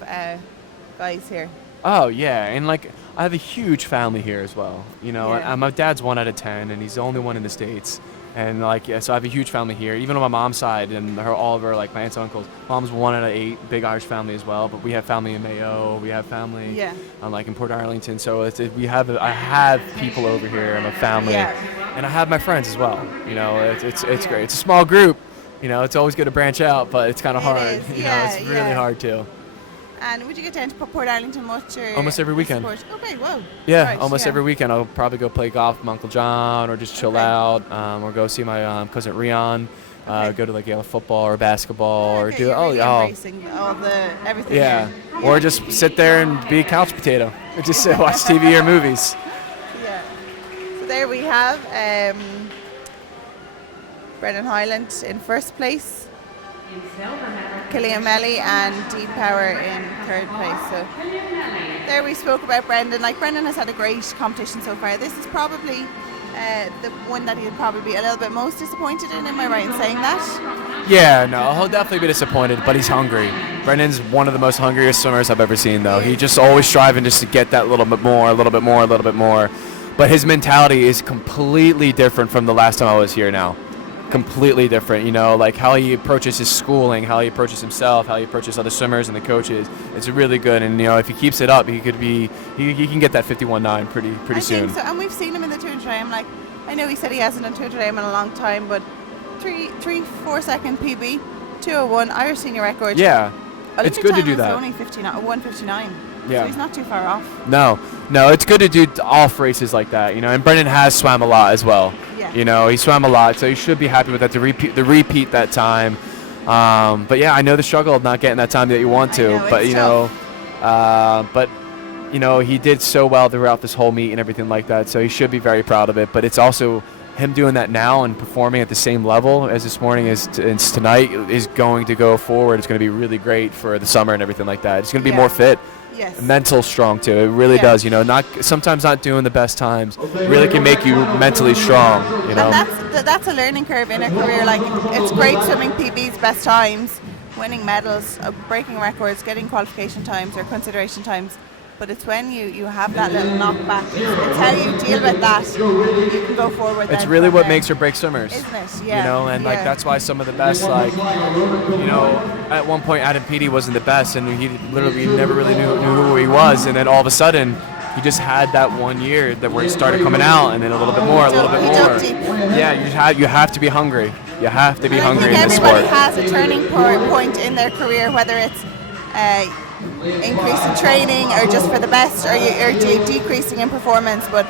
guys here. Oh, yeah. And like, I have a huge family here as well. And my dad's 1 out of 10, and he's the only one in the States. And like, so I have a huge family here, even on my mom's side, and all of her, like my aunts and uncles. Mom's 1 out of 8, big Irish family as well. But we have family in Mayo, we have family like in Port Arlington. So I have people over here, and a family. And I have my friends as well. It's great. It's a small group. It's always good to branch out, but it's kind of hard. It's really hard too. And would you get down to Port Arlington much? Or almost every weekend. Okay, wow. Yeah, right, almost every weekend. I'll probably go play golf with my Uncle John, or just chill out, or go see my cousin Rion. Go to like Yale football or basketball, or do embracing all the everything. Yeah, or just sit there and be a couch potato, or just watch TV or movies. There we have Brendan Hyland in first place, Killian Melly and Dean Power in third place. So there we spoke about Brendan. Like, Brendan has had a great competition so far. This is probably the one that he'd probably be a little bit most disappointed in. Am I right in saying that? Yeah, no, he'll definitely be disappointed, but he's hungry. Brendan's one of the most hungriest swimmers I've ever seen, though. He's just always striving just to get that little bit more. But his mentality is completely different from the last time I was here now. Completely different, like how he approaches his schooling, how he approaches himself, how he approaches other swimmers and the coaches. It's really good, and if he keeps it up, he can get that 51.9 pretty soon. I think so, and we've seen him in the 200 AM. Like, I know he said he hasn't done 200 AM in a long time, but 4 second PB, 2:01 Irish senior record. Yeah, it's good to do that. Only 1:59. Yeah. So he's not too far off. No, it's good to do off races like that, and Brendan has swam a lot as well. Yeah. He swam a lot, so he should be happy with that to repeat that time. But yeah, I know the struggle of not getting that time that you want to, but he did so well throughout this whole meet and everything like that, so he should be very proud of it. But it's also him doing that now and performing at the same level as this morning is tonight is going to go forward. It's going to be really great for the summer and everything like that. It's going to be more fit. Yes. Mental strong too. It really does. Sometimes not doing the best times really can make you mentally strong. And that's a learning curve in a career. Like, it's great swimming PBs, best times, winning medals, breaking records, getting qualification times or consideration times. But it's when you have that little knockback. It's how you deal with that. You can go forward. It's really what makes or breaks swimmers. Isn't it? Yeah. And like that's why some of the best, like, at one point Adam Peaty wasn't the best, and he literally never really knew who he was, and then all of a sudden he just had that 1 year that where it started coming out, and then a little bit more, a little bit He more. dug deep. Yeah, you have to be hungry. You have to be And hungry I in think this everybody sport. has a turning point in their career, whether it's increase in training or just for the best, or decreasing in performance. But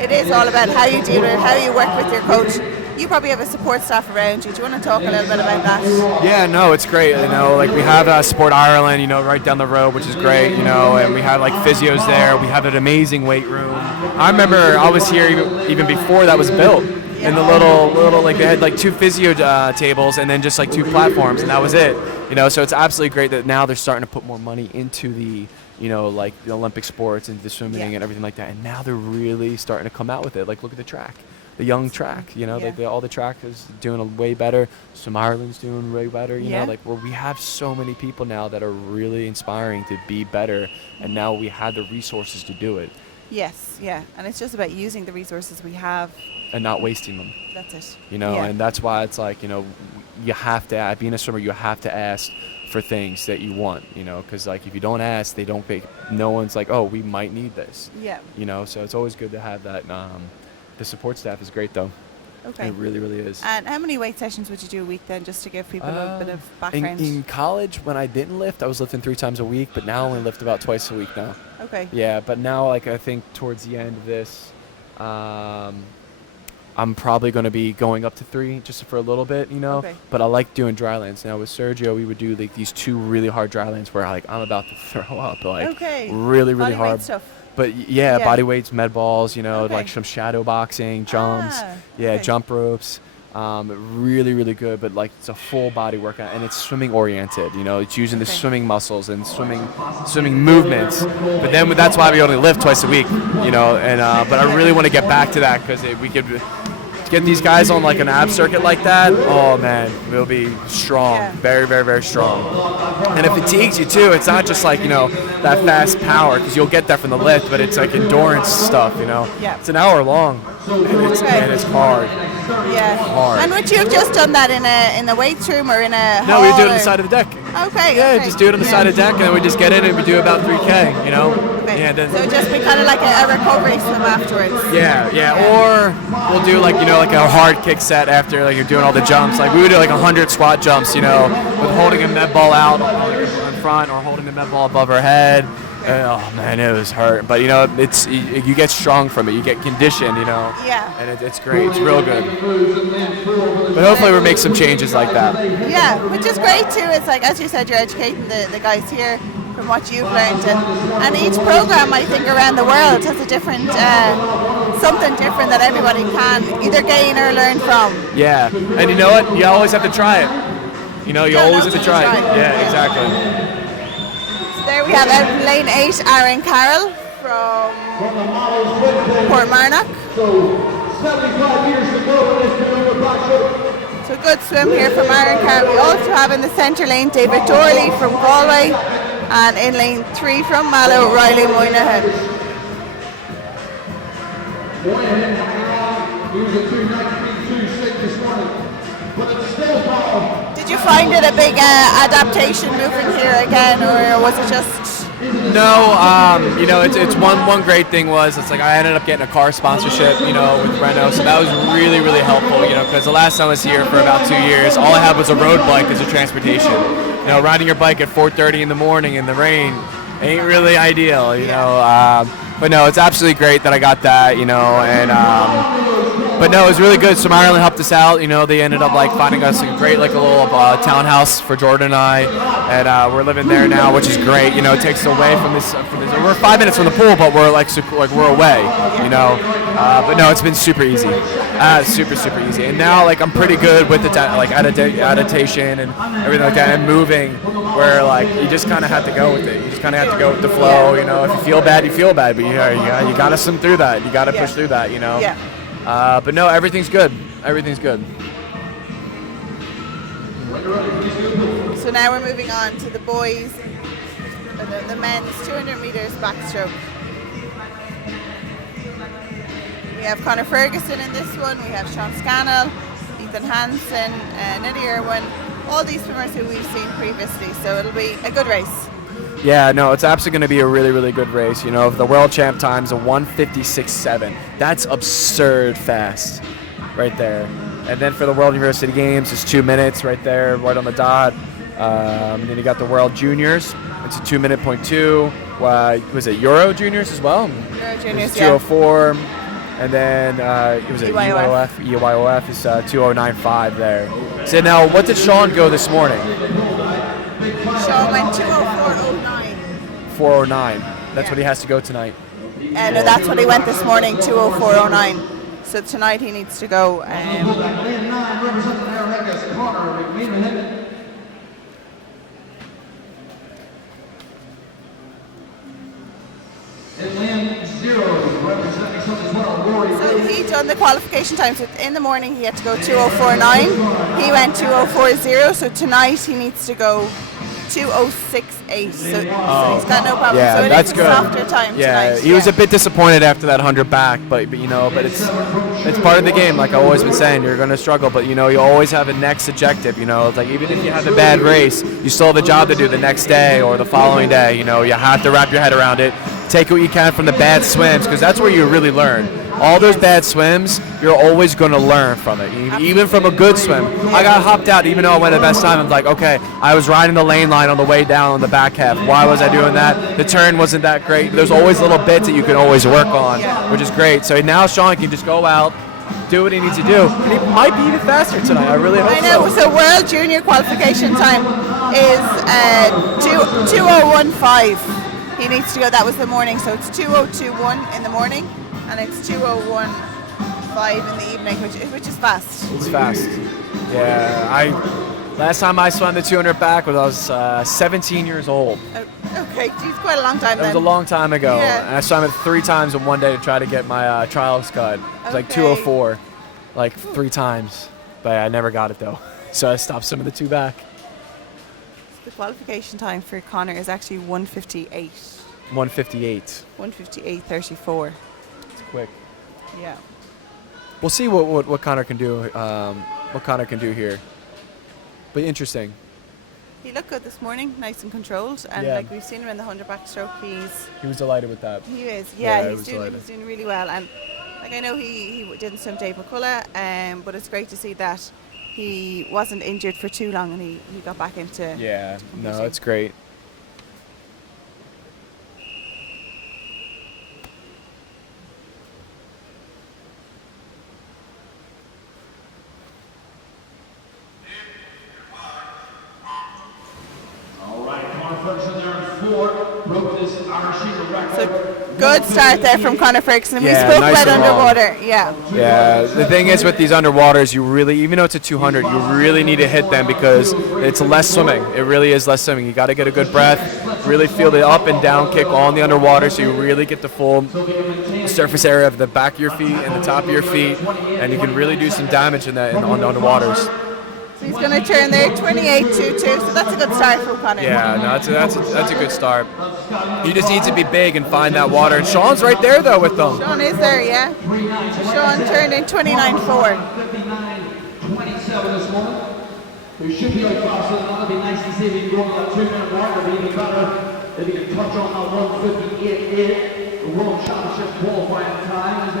it is all about how you deal with it, how you work with your coach. You probably have a support staff around you. Do you want to talk a little bit about that? Yeah, no, it's great. You know, like we have Sport Ireland, you know, right down the road, which is great. You know, and we have like physios there. We have an amazing weight room. I remember I was here even before that was built. And the little like they had like 2 physio tables and then just like 2 platforms, and that was it. You know, so it's absolutely great that now they're starting to put more money into the, you know, like the Olympic sports and the swimming and everything like that. And now they're really starting to come out with it. Like look at the track. The young track, you know, all the track is doing way better. Some Ireland's doing way better, you know, like where we have so many people now that are really inspiring to be better, and now we have the resources to do it. Yes, yeah, and it's just about using the resources we have and not wasting them. That's it. You know, and that's why it's like, you know, you have to, being a swimmer, you have to ask for things that you want, you know, because like if you don't ask, they don't pay. No one's like, oh, we might need this. Yeah. You know, so it's always good to have that. The support staff is great, though. Okay. It really, really is. And how many weight sessions would you do a week then, just to give people a little bit of background? In college, when I didn't lift, I was lifting 3 times a week, but now I only lift about twice a week now. Okay. Yeah, but now, like, I think towards the end of this, I'm probably going to be going up to 3 just for a little bit, you know. Okay. But I like doing dry lands. Now with Sergio, we would do like these 2 really hard dry lands where like I'm about to throw up, like really, really hard stuff. But yeah, body weights, med balls, you know, like some shadow boxing, jumps, jump ropes. Really, really good, but like it's a full body workout, and it's swimming oriented. You know, it's using the swimming muscles and swimming movements. But then that's why we only lift twice a week. You know, and but I really want to get back to that because we could get these guys on like an ab circuit like that. Oh man, we'll be strong, very, very, very strong. And it fatigues you too. It's not just like, you know, that fast power, because you'll get that from the lift, but it's like endurance stuff. You know, it's an hour long, and it's hard. Yeah. Hard. And would you have just done that in the weights room or in a hall? No, we do it on the side of the deck. Okay. Yeah, just do it on the side of the deck, and then we just get in and we do about 3K, you know? Okay. Yeah, then so it'd just be kind of like a recovery swim afterwards. Yeah. Or we'll do like, you know, like a hard kick set after like you're doing all the jumps. Like we would do like 100 squat jumps, you know, with holding a med ball out in front or holding the med ball above our head. Oh man, it was hurt, but you know, it's you get strong from it. You get conditioned, you know. Yeah. And it's great. It's real good. But hopefully we'll make some changes like that. Yeah, which is great too. It's like, as you said, you're educating the guys here from what you've learned, and each program, I think, around the world has a different something different that everybody can either gain or learn from. Yeah, and you know what? You always have to try it. You know, you always have to try it. Yeah, exactly. There we have out in lane 8, Aaron Carroll from Portmarnock. So good swim here from Aaron Carroll. We also have in the centre lane David Dorley from Galway, and in lane 3 from Mallow, Riley Moynihan. Did you find it a big adaptation moving here again, or was it just? No, you know, it's one great thing was it's like I ended up getting a car sponsorship, you know, with Renault, so that was really, really helpful, you know, because the last time I was here for about 2 years, all I had was a road bike as a transportation. You know, riding your bike at 4:30 in the morning in the rain ain't really ideal, you know. But no, it's absolutely great that I got that, you know, and but no, it was really good. Swim Ireland helped us out, you know. They ended up like finding us a great like a little townhouse for Jordan and I, and we're living there now, which is great. You know, it takes us away from this. We're 5 minutes from the pool, but we're like we're away, you know. But no, it's been super easy, super easy. And now like I'm pretty good with the adaptation and everything like that, and moving. Where like you just kind of have to go with it. You just kind of have to go with the flow. You know, if you feel bad, you feel bad, but you got to swim through that. You got to push through that. You know. Yeah. But no, everything's good. Everything's good. So now we're moving on to the boys, the men's 200 meters backstroke. We have Conor Ferguson in this one. We have Sean Scannell, Ethan Hansen, Neddy Irwin, all these swimmers who we've seen previously. So it'll be a good race. Yeah, no, it's absolutely going to be a really, really good race. You know, the world champ time's a 1:56.7. That's absurd fast right there. And then for the World University Games, it's 2 minutes right there, right on the dot. And then you got the World Juniors. It's a 2:02. Was it Euro Juniors as well? Euro Juniors, 2:04. And then it was EYOF. EYOF is 2:09.5 there. So now, what did Sean go this morning? Sean went 2:04.09. 4:09. That's what he has to go tonight. No, that's what he went this morning, 2:04.09. So tonight he needs to go. Lane 9, representing America's Connor McMenamin. In lane 0, representing Southern 12, Rory. So he done the qualification time. So in the morning he had to go 2:04.9. He went 2:04.0. So tonight he needs to go 2:06.8. So he's got no problem. Yeah, so it that's is good. a softer time tonight. He was a bit disappointed after that 100 back, but it's part of the game. Like I've always been saying, you're going to struggle, but you always have a next objective. It's like even if you have a bad race, you still have a job to do the next day or the following day. You have to wrap your head around it. Take what you can from the bad swims, because that's where you really learn. All those bad swims, you're always going to learn from it. Even from a good swim. I got hopped out even though I went the best time. I'm like, okay, I was riding the lane line on the way down on the back half. Why was I doing that? The turn wasn't that great. There's always little bits that you can always work on, which is great. So now Sean can just go out, do what he needs to do. And he might be even faster tonight. I really hope so. I know. So World Junior qualification time is 2:01.5. He needs to go. That was the morning. So it's 2:02.1 in the morning, and it's 2:01.5 in the evening, which is fast. It's fast. Yeah, last time I swam the 200 back was I was 17 years old. Okay, geez, quite a long time That then. was a long time ago. Yeah. And I swam it 3 times in one day to try to get my trials cut. It was like 2:04, like 3 times. But I never got it though. So I stopped some of the 2 back. The qualification time for Connor is actually 1:58. 1:58. 1:58.34. It's quick. Yeah. We'll see what Connor can do. What Connor can do here. But interesting. He looked good this morning, nice and controlled, and like we've seen him in the 100 backstroke, he was delighted with that. He is, he's doing really well, and like I know he didn't swim Dave McCullough, but it's great to see that he wasn't injured for too long and he got back into no, it's great. So good start there from Conor Ferguson. We spoke nice about underwater. Yeah, the thing is with these underwaters, you really, even though it's a 200, you really need to hit them because it's less swimming. It really is less swimming. You got to get a good breath, really feel the up and down kick on the underwater so you really get the full surface area of the back of your feet and the top of your feet, and you can really do some damage on the underwaters. So he's going to turn there, 28.22, so that's a good start from Conor. Yeah, no, that's a good start. You just need to be big and find that water. And Sean's right there, though, with them. Sean is there, yeah. Sean turned in 29.4. 27 this morning. We should be out faster than that. It'd be nice to see if he can go on that 2-minute mark. It'd be even better if he can touch on that 1:58.8. The World Championship qualifying time is a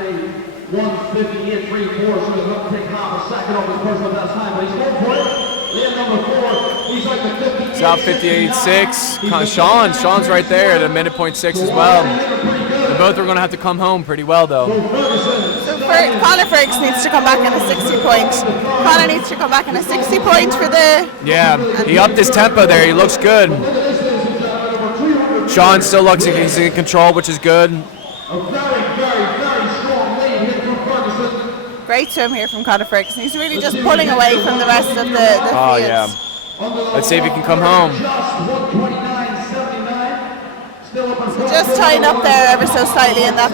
1:58.34, so he's going to take half a second off his personal best time, but he's going for it. Lane number 4, he's like the 58. It's out 58.6. Sean's right there at a minute .6 as well. They both are going to have to come home pretty well, though. So Conor Ferguson needs to come back in a 60 point. Conor needs to come back in a 60 point for the... Yeah, he upped his tempo there. He looks good. Sean still looks like he's in control, which is good. A very, very, very strong lead here from Ferguson. Great swim here from Conor Ferguson. He's really just pulling away from the rest of the field. Yeah. Let's see if he can come home. So just tying up there ever so slightly in that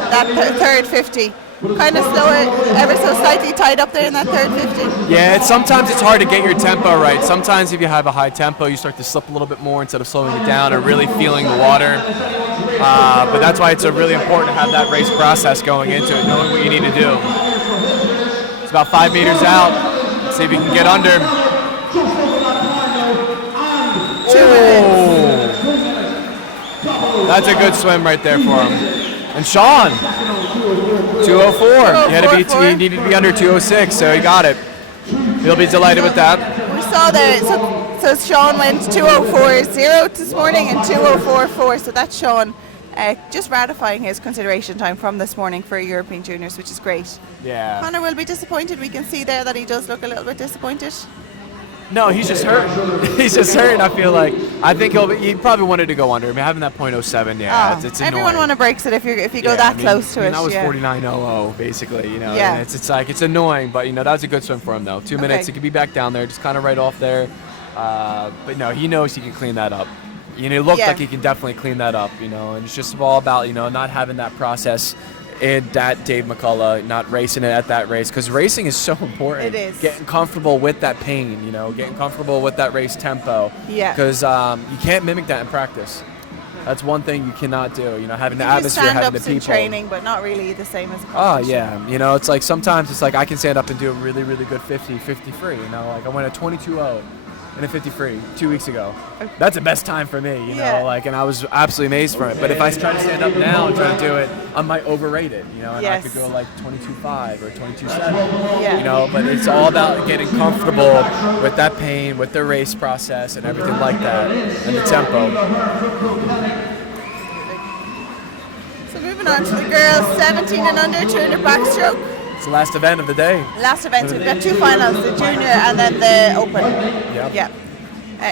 third 50. Kind of slow, ever so slightly tied up there in that third 50. Yeah, sometimes it's hard to get your tempo right. Sometimes if you have a high tempo, you start to slip a little bit more instead of slowing it down or really feeling the water. But that's why it's really important to have that race process going into it, knowing what you need to do. It's about 5 meters out. Let's see if he can get under. 2 minutes. That's a good swim right there for him. And Sean, 204. He needed to be under 206, so he got it. He'll be delighted with that. We saw so Sean went 204.0 this morning and 204.4, so that's Sean just ratifying his consideration time from this morning for European Juniors, which is great. Yeah. Connor will be disappointed. We can see there that he does look a little bit disappointed. No, he's just hurt. He's just hurt. I think he probably wanted to go under. I mean, having that .07, it's annoying. Everyone want to breaks it if you go that close to it. That was 49.00 basically, Yeah. And it's annoying, but that was a good swim for him though. 2 minutes, he could be back down there, just kind of right off there. But no, he knows he can clean that up. It looked like he can definitely clean that up, and it's just all about, not having that process in that Dave McCullough, not racing it at that race, because racing is so important. It is. Getting comfortable with that pain, getting comfortable with that race tempo. Yeah. Because you can't mimic that in practice. That's one thing you cannot do, having the atmosphere, having the people. In training, but not really the same as a Oh, competition. yeah. It's like sometimes it's like I can stand up and do a really, really good 50 free, like I went at 22.0 in a 50 free 2 weeks ago. That's the best time for me, and I was absolutely amazed for it. But if I try to stand up now and try to do it, I might overrate it, and I could go like 22.5 or 22.7, but it's all about getting comfortable with that pain, with the race process and everything like that, and the tempo. So moving on to the girls, 17 and under, 200 backstroke. It's the last event of the day. Last event, so we've got 2 finals, the junior and then the open. Yep. Yeah.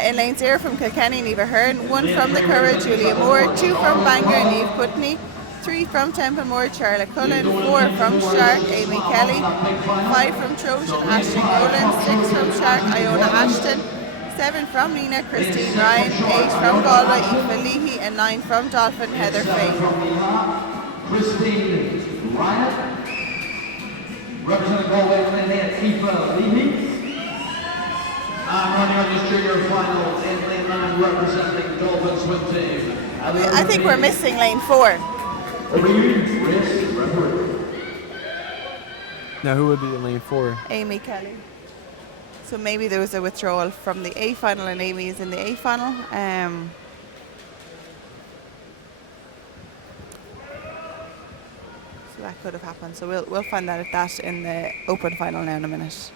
In lane 0 from Kilkenny, Neva Hearn, 1 from the Curragh, Julia Moore, 2 from Bangor, Niamh Putney, 3 from Templemore, Charlotte Cullen, 4 from Shark, Amy Kelly, 5 from Trojan, Ashton Golan, 6 from Shark, Iona Ashton, 7 from Nina, Christine Ryan, 8 from Galway, Aoife Leahy, and 9 from Dolphin, Heather Faye. Christine Ryan. Representing Galway, Aoife Leahy. I'm running on this junior final in lane 9, representing Dolphin swim team. I think we're missing lane 4. Now who would be in lane 4? Amy Kelly. So maybe there was a withdrawal from the A final and Amy is in the A final. So that could have happened. So we'll find out that in the open final now in a minute.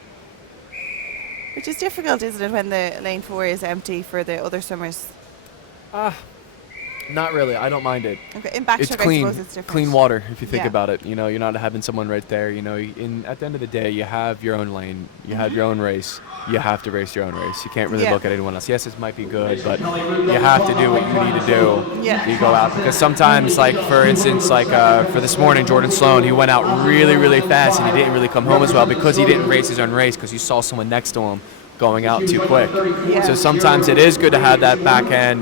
Which is difficult, isn't it, when the lane 4 is empty for the other swimmers? Not really. I don't mind it. Okay, in backstroke, It's I clean, suppose it's different. clean water if you think Yeah. about it. You're not having someone right there. At the end of the day, you have your own lane. You have your own race. You have to race your own race. You can't really look at anyone else. Yes, it might be good, but you have to do what you need to do. Yeah. You go out because sometimes, like for instance, for this morning, Jordan Sloan, he went out really, really fast and he didn't really come home as well because he didn't race his own race because you saw someone next to him going out too quick. Yeah. So sometimes it is good to have that back end,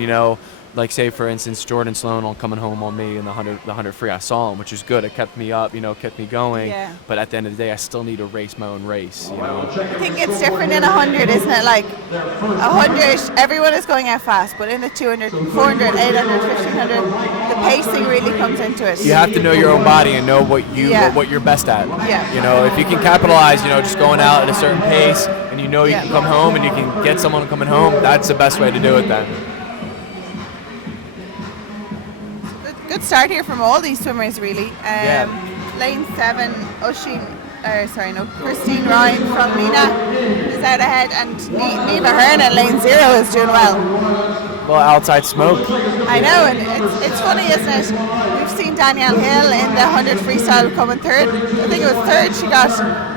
like say for instance Jordan Sloan all coming home on me in the 100 free. I saw him, which is good. It kept me up, kept me going. Yeah. But at the end of the day, I still need to race my own race. I think it's different in 100, isn't it? Like 100, everyone is going out fast, but in the 200, 400, 800, 1500, the pacing really comes into it. You have to know your own body and know what you're best at. Yeah. If you can capitalize, just going out at a certain pace, and you can come home and you can get someone coming home. That's the best way to do it then. Good start here from all these swimmers, really. Lane 7, Christine Ryan from Nina is out ahead, and Neva Hearn in lane 0 is doing well. Well, outside smoke. I know, and it's funny, isn't it? We've seen Danielle Hill in the 100 freestyle coming third. I think it was third she got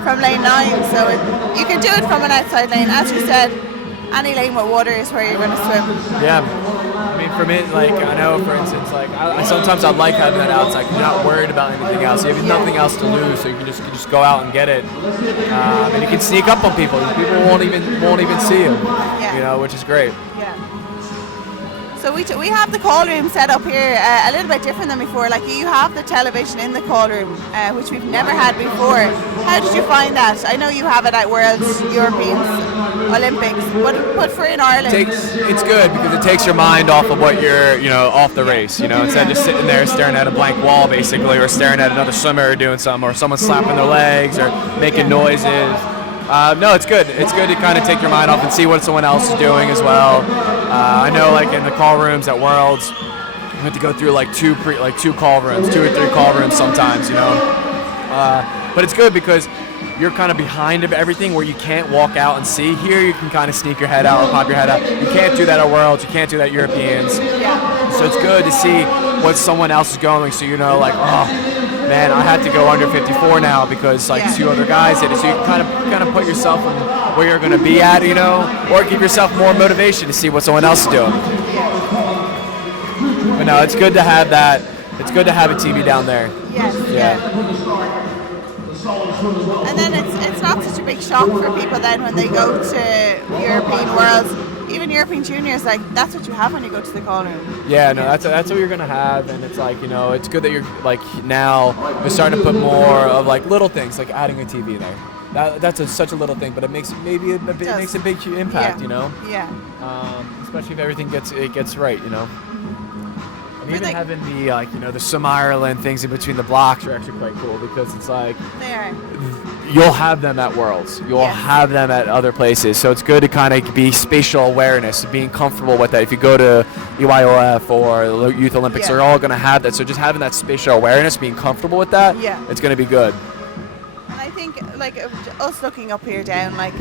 from lane 9, so you can do it from an outside lane. As you said, any lane with water is where you're going to swim. Yeah. I mean, for me, I know, for instance, sometimes I like having that outside because you're not worried about anything else. You have nothing else to lose, so you can just go out and get it. And you can sneak up on people. People won't even see you, which is great. Yeah. So we have the call room set up here a little bit different than before. Like you have the television in the call room, which we've never had before. How did you find that? I know you have it at Worlds, Europeans, Olympics, but for in Ireland, it's good because it takes your mind off of what you're, off the race. Instead of just sitting there staring at a blank wall, basically, or staring at another swimmer doing something, or someone slapping their legs or making noises. No, it's good. It's good to kind of take your mind off and see what someone else is doing as well. I know, in the call rooms at Worlds, I have to go through like two call rooms, 2 or 3 call rooms sometimes, you know. But it's good because you're kind of behind of everything where you can't walk out and see. Here you can kind of sneak your head out or pop your head out. You can't do that at Worlds. You can't do that at Europeans. So it's good to see what someone else is going. So you know, like, oh man, I had to go under 54 now because like 2 other guys did it. So you can kind of put yourself in where you're going to be at, you know, or give yourself more motivation to see what someone else is doing. But no, it's good to have that. It's good to have a TV down there. Yes. Yeah. And then it's not such a big shock for people then when they go to European Worlds, even European Juniors, like that's what you have when you go to the call room. Yeah, no, that's what you're gonna have, and it's like, you know, it's good that you're like now you're starting to put more of like little things like adding a TV there. That's such a little thing, but it makes maybe makes a big impact, you know. Yeah. Especially if everything gets right, you know. And even like, having the like, you know, the some Ireland things in between the blocks are actually quite cool because it's like they are. You'll have them at Worlds. You'll have them at other places. So it's good to kind of be spatial awareness, being comfortable with that. If you go to EYOF or Youth Olympics, they're all going to have that. So just having that spatial awareness, being comfortable with that, it's going to be good. And I think, like, us looking up here down, like,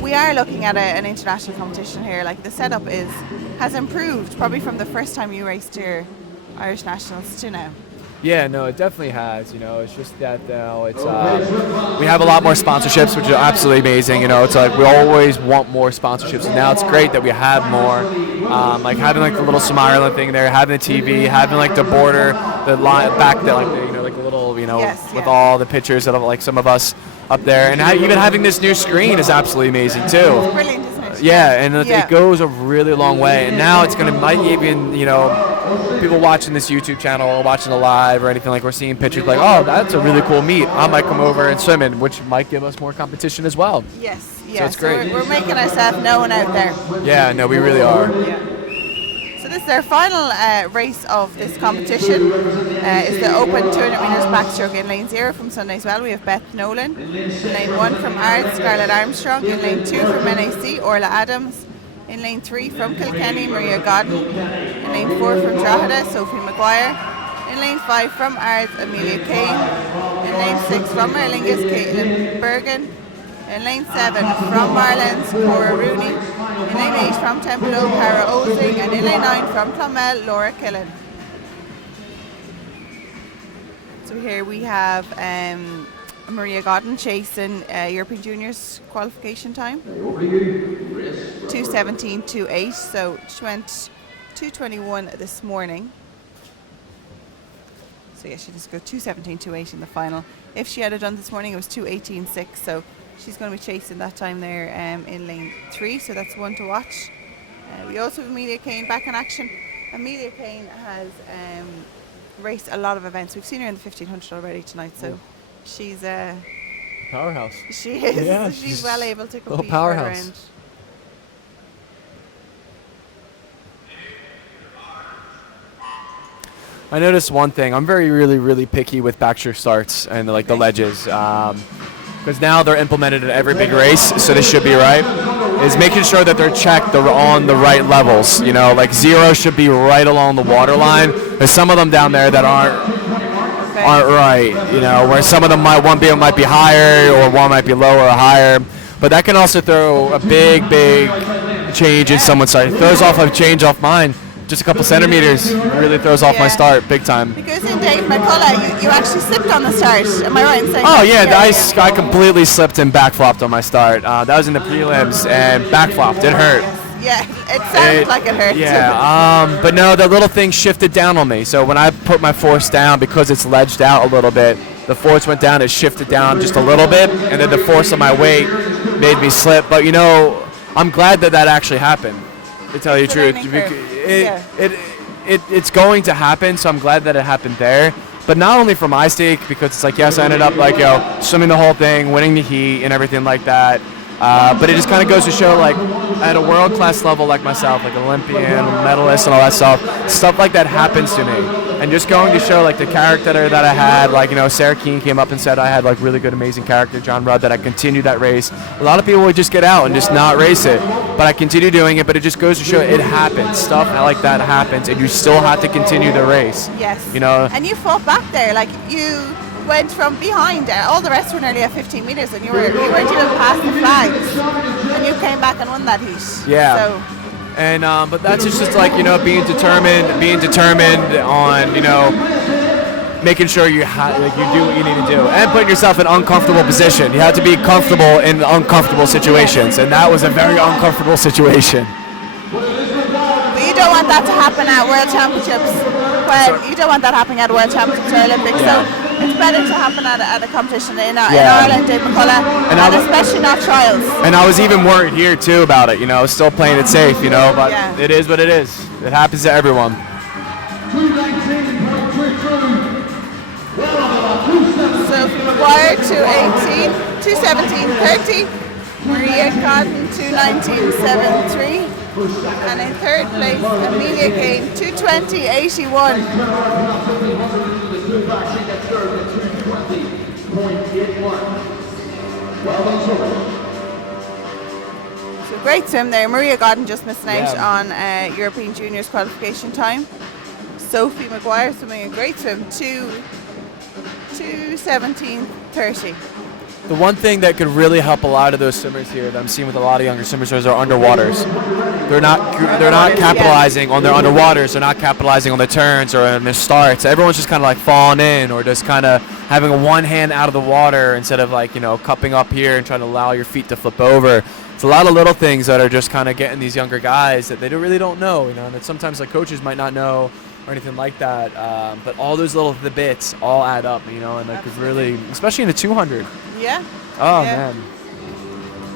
we are looking at an international competition here. Like, the setup has improved probably from the first time you raced your Irish Nationals to now. Yeah, no, it definitely has. You know, it's just that it's we have a lot more sponsorships, which are absolutely amazing. You know, it's like we always want more sponsorships, and now it's great that we have more. Like having like the little Some Ireland thing there, having the TV, having like the border, the line back there, like the, you know, like the little, you know, with all the pictures of like some of us up there, and even having this new screen is absolutely amazing too. It's brilliant, isn't it? Yeah, and it goes a really long way, and now it's gonna might even, you know, people watching this YouTube channel or watching it live or anything, like we're seeing pictures like, oh, that's a really cool meet. I might come over and swim in, which might give us more competition as well. Yes, So it's great. We're making ourselves known out there. Yeah, no, we really are. Yeah. So this is our final race of this competition. It's the Open 200 metres backstroke in lane 0 from Sundayswell. We have Beth Nolan. In lane 1 from Ard, Scarlett Armstrong. In lane 2 from NAC, Orla Adams. In lane 3 from Kilkenny, Maria Godden. In lane 4 from Drogheda, Sophie Maguire. In lane 5 from Ards, Amelia Kane. In lane 6 from Merlingus, Caitlin Bergen. In lane 7 from Marlens, Cora Rooney. In lane 8 from Templeogue, Cara Osing. And in lane 9 from Clonmel, Laura Killen. So here we have Maria Godden chasing European Juniors qualification time. 2:17.28, so she went 2:21 this morning. So yeah, she just got 2:17.28 in the final. If she had it done this morning, it was 2:18.6, so she's going to be chasing that time there in lane 3, so that's one to watch. We also have Amelia Kane back in action. Amelia Kane has raced a lot of events. We've seen her in the 1500 already tonight, so she's a powerhouse. She is. Yeah, she's well able to compete. Powerhouse. Around. I noticed one thing. I'm really picky with backstroke starts and like the ledges, because now they're implemented at every big race, so they should be right. Is making sure that they're checked, they're on the right levels. You know, like 0 should be right along the water line. There's some of them down there that aren't right. You know, where some of them might be higher, or one might be lower or higher. But that can also throw a big change in someone's start. It throws off a change off mine. Just a couple centimeters really throws off my start big time. Because in Dave McCullough, you actually slipped on the start. Am I right in saying? Oh yeah, I completely slipped and backflopped on my start. That was in the prelims and backflopped. It hurt. Yeah, it sounded like it hurt. Yeah, but no, the little thing shifted down on me. So when I put my force down, because it's ledged out a little bit, the force went down. It shifted down just a little bit, and then the force of my weight made me slip. But you know, I'm glad that actually happened. To tell you the truth, it's going to happen, so I'm glad that it happened there. But not only for my sake, because it's like, yes, I ended up like, swimming the whole thing, winning the heat and everything like that. But it just kind of goes to show, like, at a world-class level like myself, like Olympian, medalist and all that stuff like that happens to me. and just going to show like the character that I had. Like, you know, Sarah Keane came up and said I had like really good, amazing character. John Rudd, that I continued that race. A lot of people would just get out and just not race it, but I continue doing it. But it just goes to show it happens. Stuff like that happens, and you still have to continue the race. Yes. You know. And you fought back there, like you went from behind. All the rest were nearly at 15 meters, and you weren't even past the flags, and you came back and won that heat. Yeah. So. And but that's just like, you know, being determined on, you know, making sure you like you do what you need to do, and putting yourself in an uncomfortable position. You have to be comfortable in uncomfortable situations, and that was a very uncomfortable situation. But you don't want that to happen at World Championships. Well, you don't want that happening at World Championships or Olympics. Yeah. So it's better to happen at a competition in Ireland, in McCullough, and especially not trials. And I was even worried here too about it, you know, still playing it safe, you know, but it is what it is. It happens to everyone. Sophie Maguire, 2:18, 2:17.30. Maria Cotton, 2:19.73. And in third place, Amelia Kane, 2:20.81. So great swim there. Maria Godden just missing out on European Juniors qualification time. Sophie Maguire swimming a great swim, 2:17.30. The one thing that could really help a lot of those swimmers here that I'm seeing with a lot of younger swimmers is their underwaters. They're not capitalizing on their underwaters. They're not capitalizing on their turns or on their starts. Everyone's just kind of like falling in, or just kind of having one hand out of the water instead of, like, you know, cupping up here and trying to allow your feet to flip over. It's a lot of little things that are just kind of getting these younger guys that they really don't know, you know, that sometimes like coaches might not know or anything like that. But all those little bits all add up, you know, and like really, especially in the 200. Yeah. Oh man.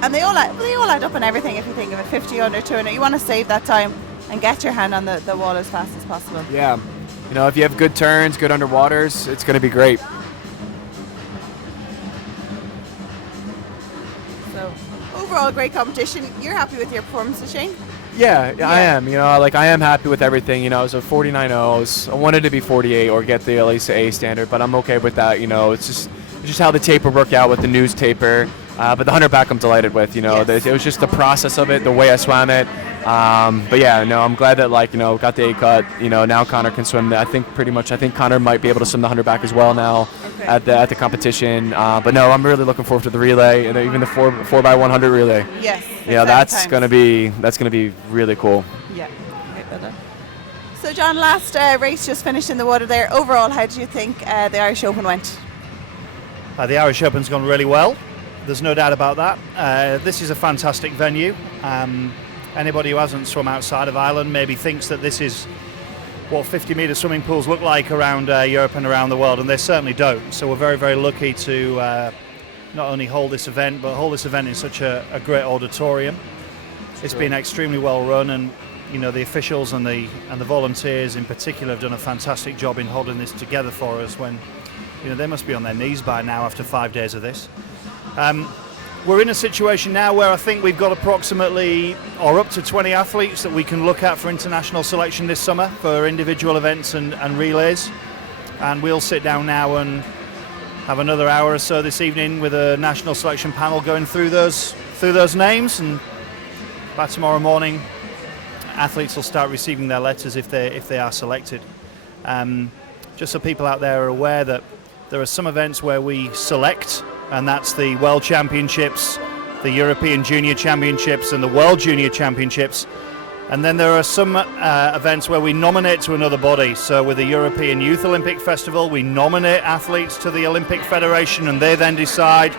And they all add up on everything. If you think of it, 50 under 200, you want to save that time and get your hand on the wall as fast as possible. Yeah. You know, if you have good turns, good underwaters, it's going to be great. So overall, great competition. You're happy with your performance, Shane? Yeah, I am. You know, like I am happy with everything. You know, so 49.0s. I wanted to be 48 or get the at least A standard, but I'm okay with that. You know, it's just how the taper worked out with the news taper. But the 100 back I'm delighted with. You know, it was just the process of it, the way I swam it. But yeah, no, I'm glad that, like, you know, got the A cut. You know, now Connor can swim. I think Connor might be able to swim the 100 back as well now at the competition. But no, I'm really looking forward to the relay and even the 4x100 relay. Yes. Yeah, that's gonna be really cool. Yeah. So John, last race just finished in the water there. Overall, how do you think the Irish Open went? The Irish Open's gone really well. There's no doubt about that. This is a fantastic venue. Anybody who hasn't swum outside of Ireland maybe thinks that this is what 50-metre swimming pools look like around Europe and around the world, and they certainly don't. So we're very, very lucky to not only hold this event, but hold this event in such a great auditorium. It's been extremely well run, and you know, the officials and the volunteers in particular have done a fantastic job in holding this together for us, when, you know, they must be on their knees by now after 5 days of this. We're in a situation now where I think we've got approximately, or up to 20 athletes that we can look at for international selection this summer for individual events and relays. And we'll sit down now and have another hour or so this evening with a national selection panel going through those names, and by tomorrow morning athletes will start receiving their letters if they are selected. Just so people out there are aware that there are some events where we select, and that's the World Championships, the European Junior Championships and the World Junior Championships. And then there are some events where we nominate to another body. So with the European Youth Olympic Festival, we nominate athletes to the Olympic Federation and they then decide.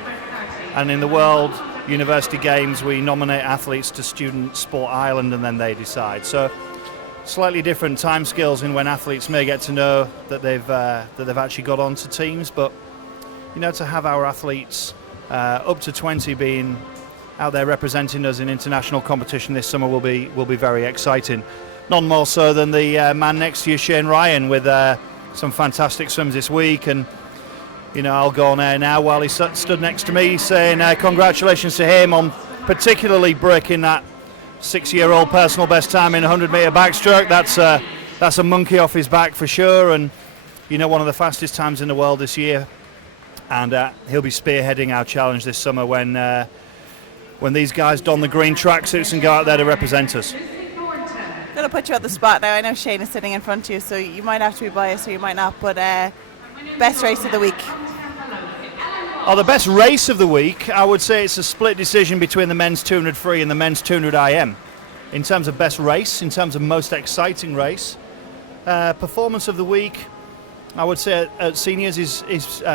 And in the World University Games, we nominate athletes to Student Sport Ireland and then they decide. So slightly different timescales in when athletes may get to know that they've actually got onto teams. But you know, to have our athletes up to 20 being out there representing us in international competition this summer will be very exciting. None more so than the man next to you, Shane Ryan, with some fantastic swims this week. And you know, I'll go on air now while he stood next to me saying congratulations to him on particularly breaking that 6-year-old personal best time in 100-metre backstroke. That's that's a monkey off his back for sure, and you know, one of the fastest times in the world this year. And he'll be spearheading our challenge this summer when these guys don the green tracksuits and go out there to represent us. I'm going to put you on the spot now. I know Shane is sitting in front of you, so you might have to be biased or you might not, but best race of the week? Oh, the best race of the week, I would say it's a split decision between the men's 200 free and the men's 200 IM. In terms of best race, in terms of most exciting race, performance of the week, I would say at seniors is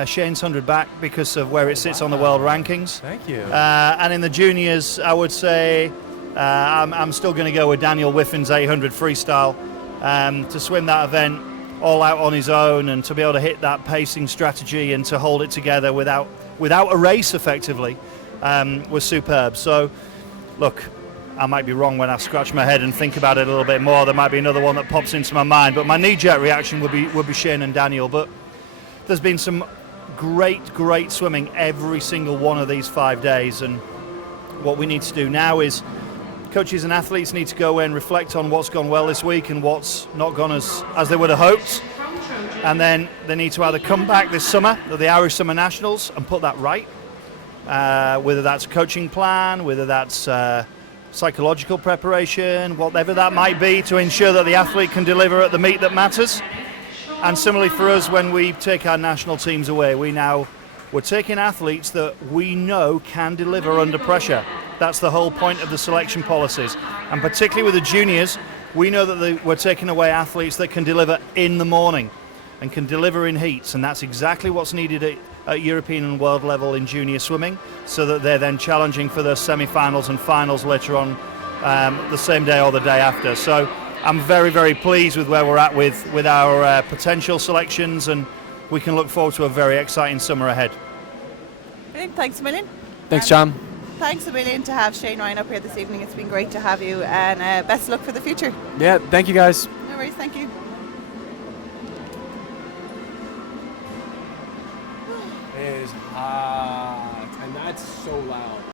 Shane's 100 back because of where it sits on the world rankings. Thank you. And in the juniors, I would say I'm still going to go with Daniel Whiffin's 800 freestyle to swim that event all out on his own and to be able to hit that pacing strategy and to hold it together without a race effectively was superb. So, look, I might be wrong when I scratch my head and think about it a little bit more. There might be another one that pops into my mind, but my knee-jerk reaction would be Shane and Daniel. But there's been some great swimming every single one of these 5 days, and what we need to do now is coaches and athletes need to go and reflect on what's gone well this week and what's not gone as they would have hoped, and then they need to either come back this summer at the Irish Summer Nationals and put that right, whether that's a coaching plan, whether that's psychological preparation, whatever that might be, to ensure that the athlete can deliver at the meet that matters. And similarly for us, when we take our national teams away, we're taking athletes that we know can deliver under pressure. That's the whole point of the selection policies. And particularly with the juniors, we know that we're taking away athletes that can deliver in the morning and can deliver in heats, and that's exactly what's needed at European and world level in junior swimming, so that they're then challenging for the semi-finals and finals later on the same day or the day after. So I'm very pleased with where we're at with our potential selections, and we can look forward to a very exciting summer ahead. Brilliant. Thanks a million. Thanks, John. Thanks a million to have Shane Ryan up here this evening. It's been great to have you, and best of luck for the future. Yeah, thank you guys. No worries, thank you. It is hot, and that's so loud.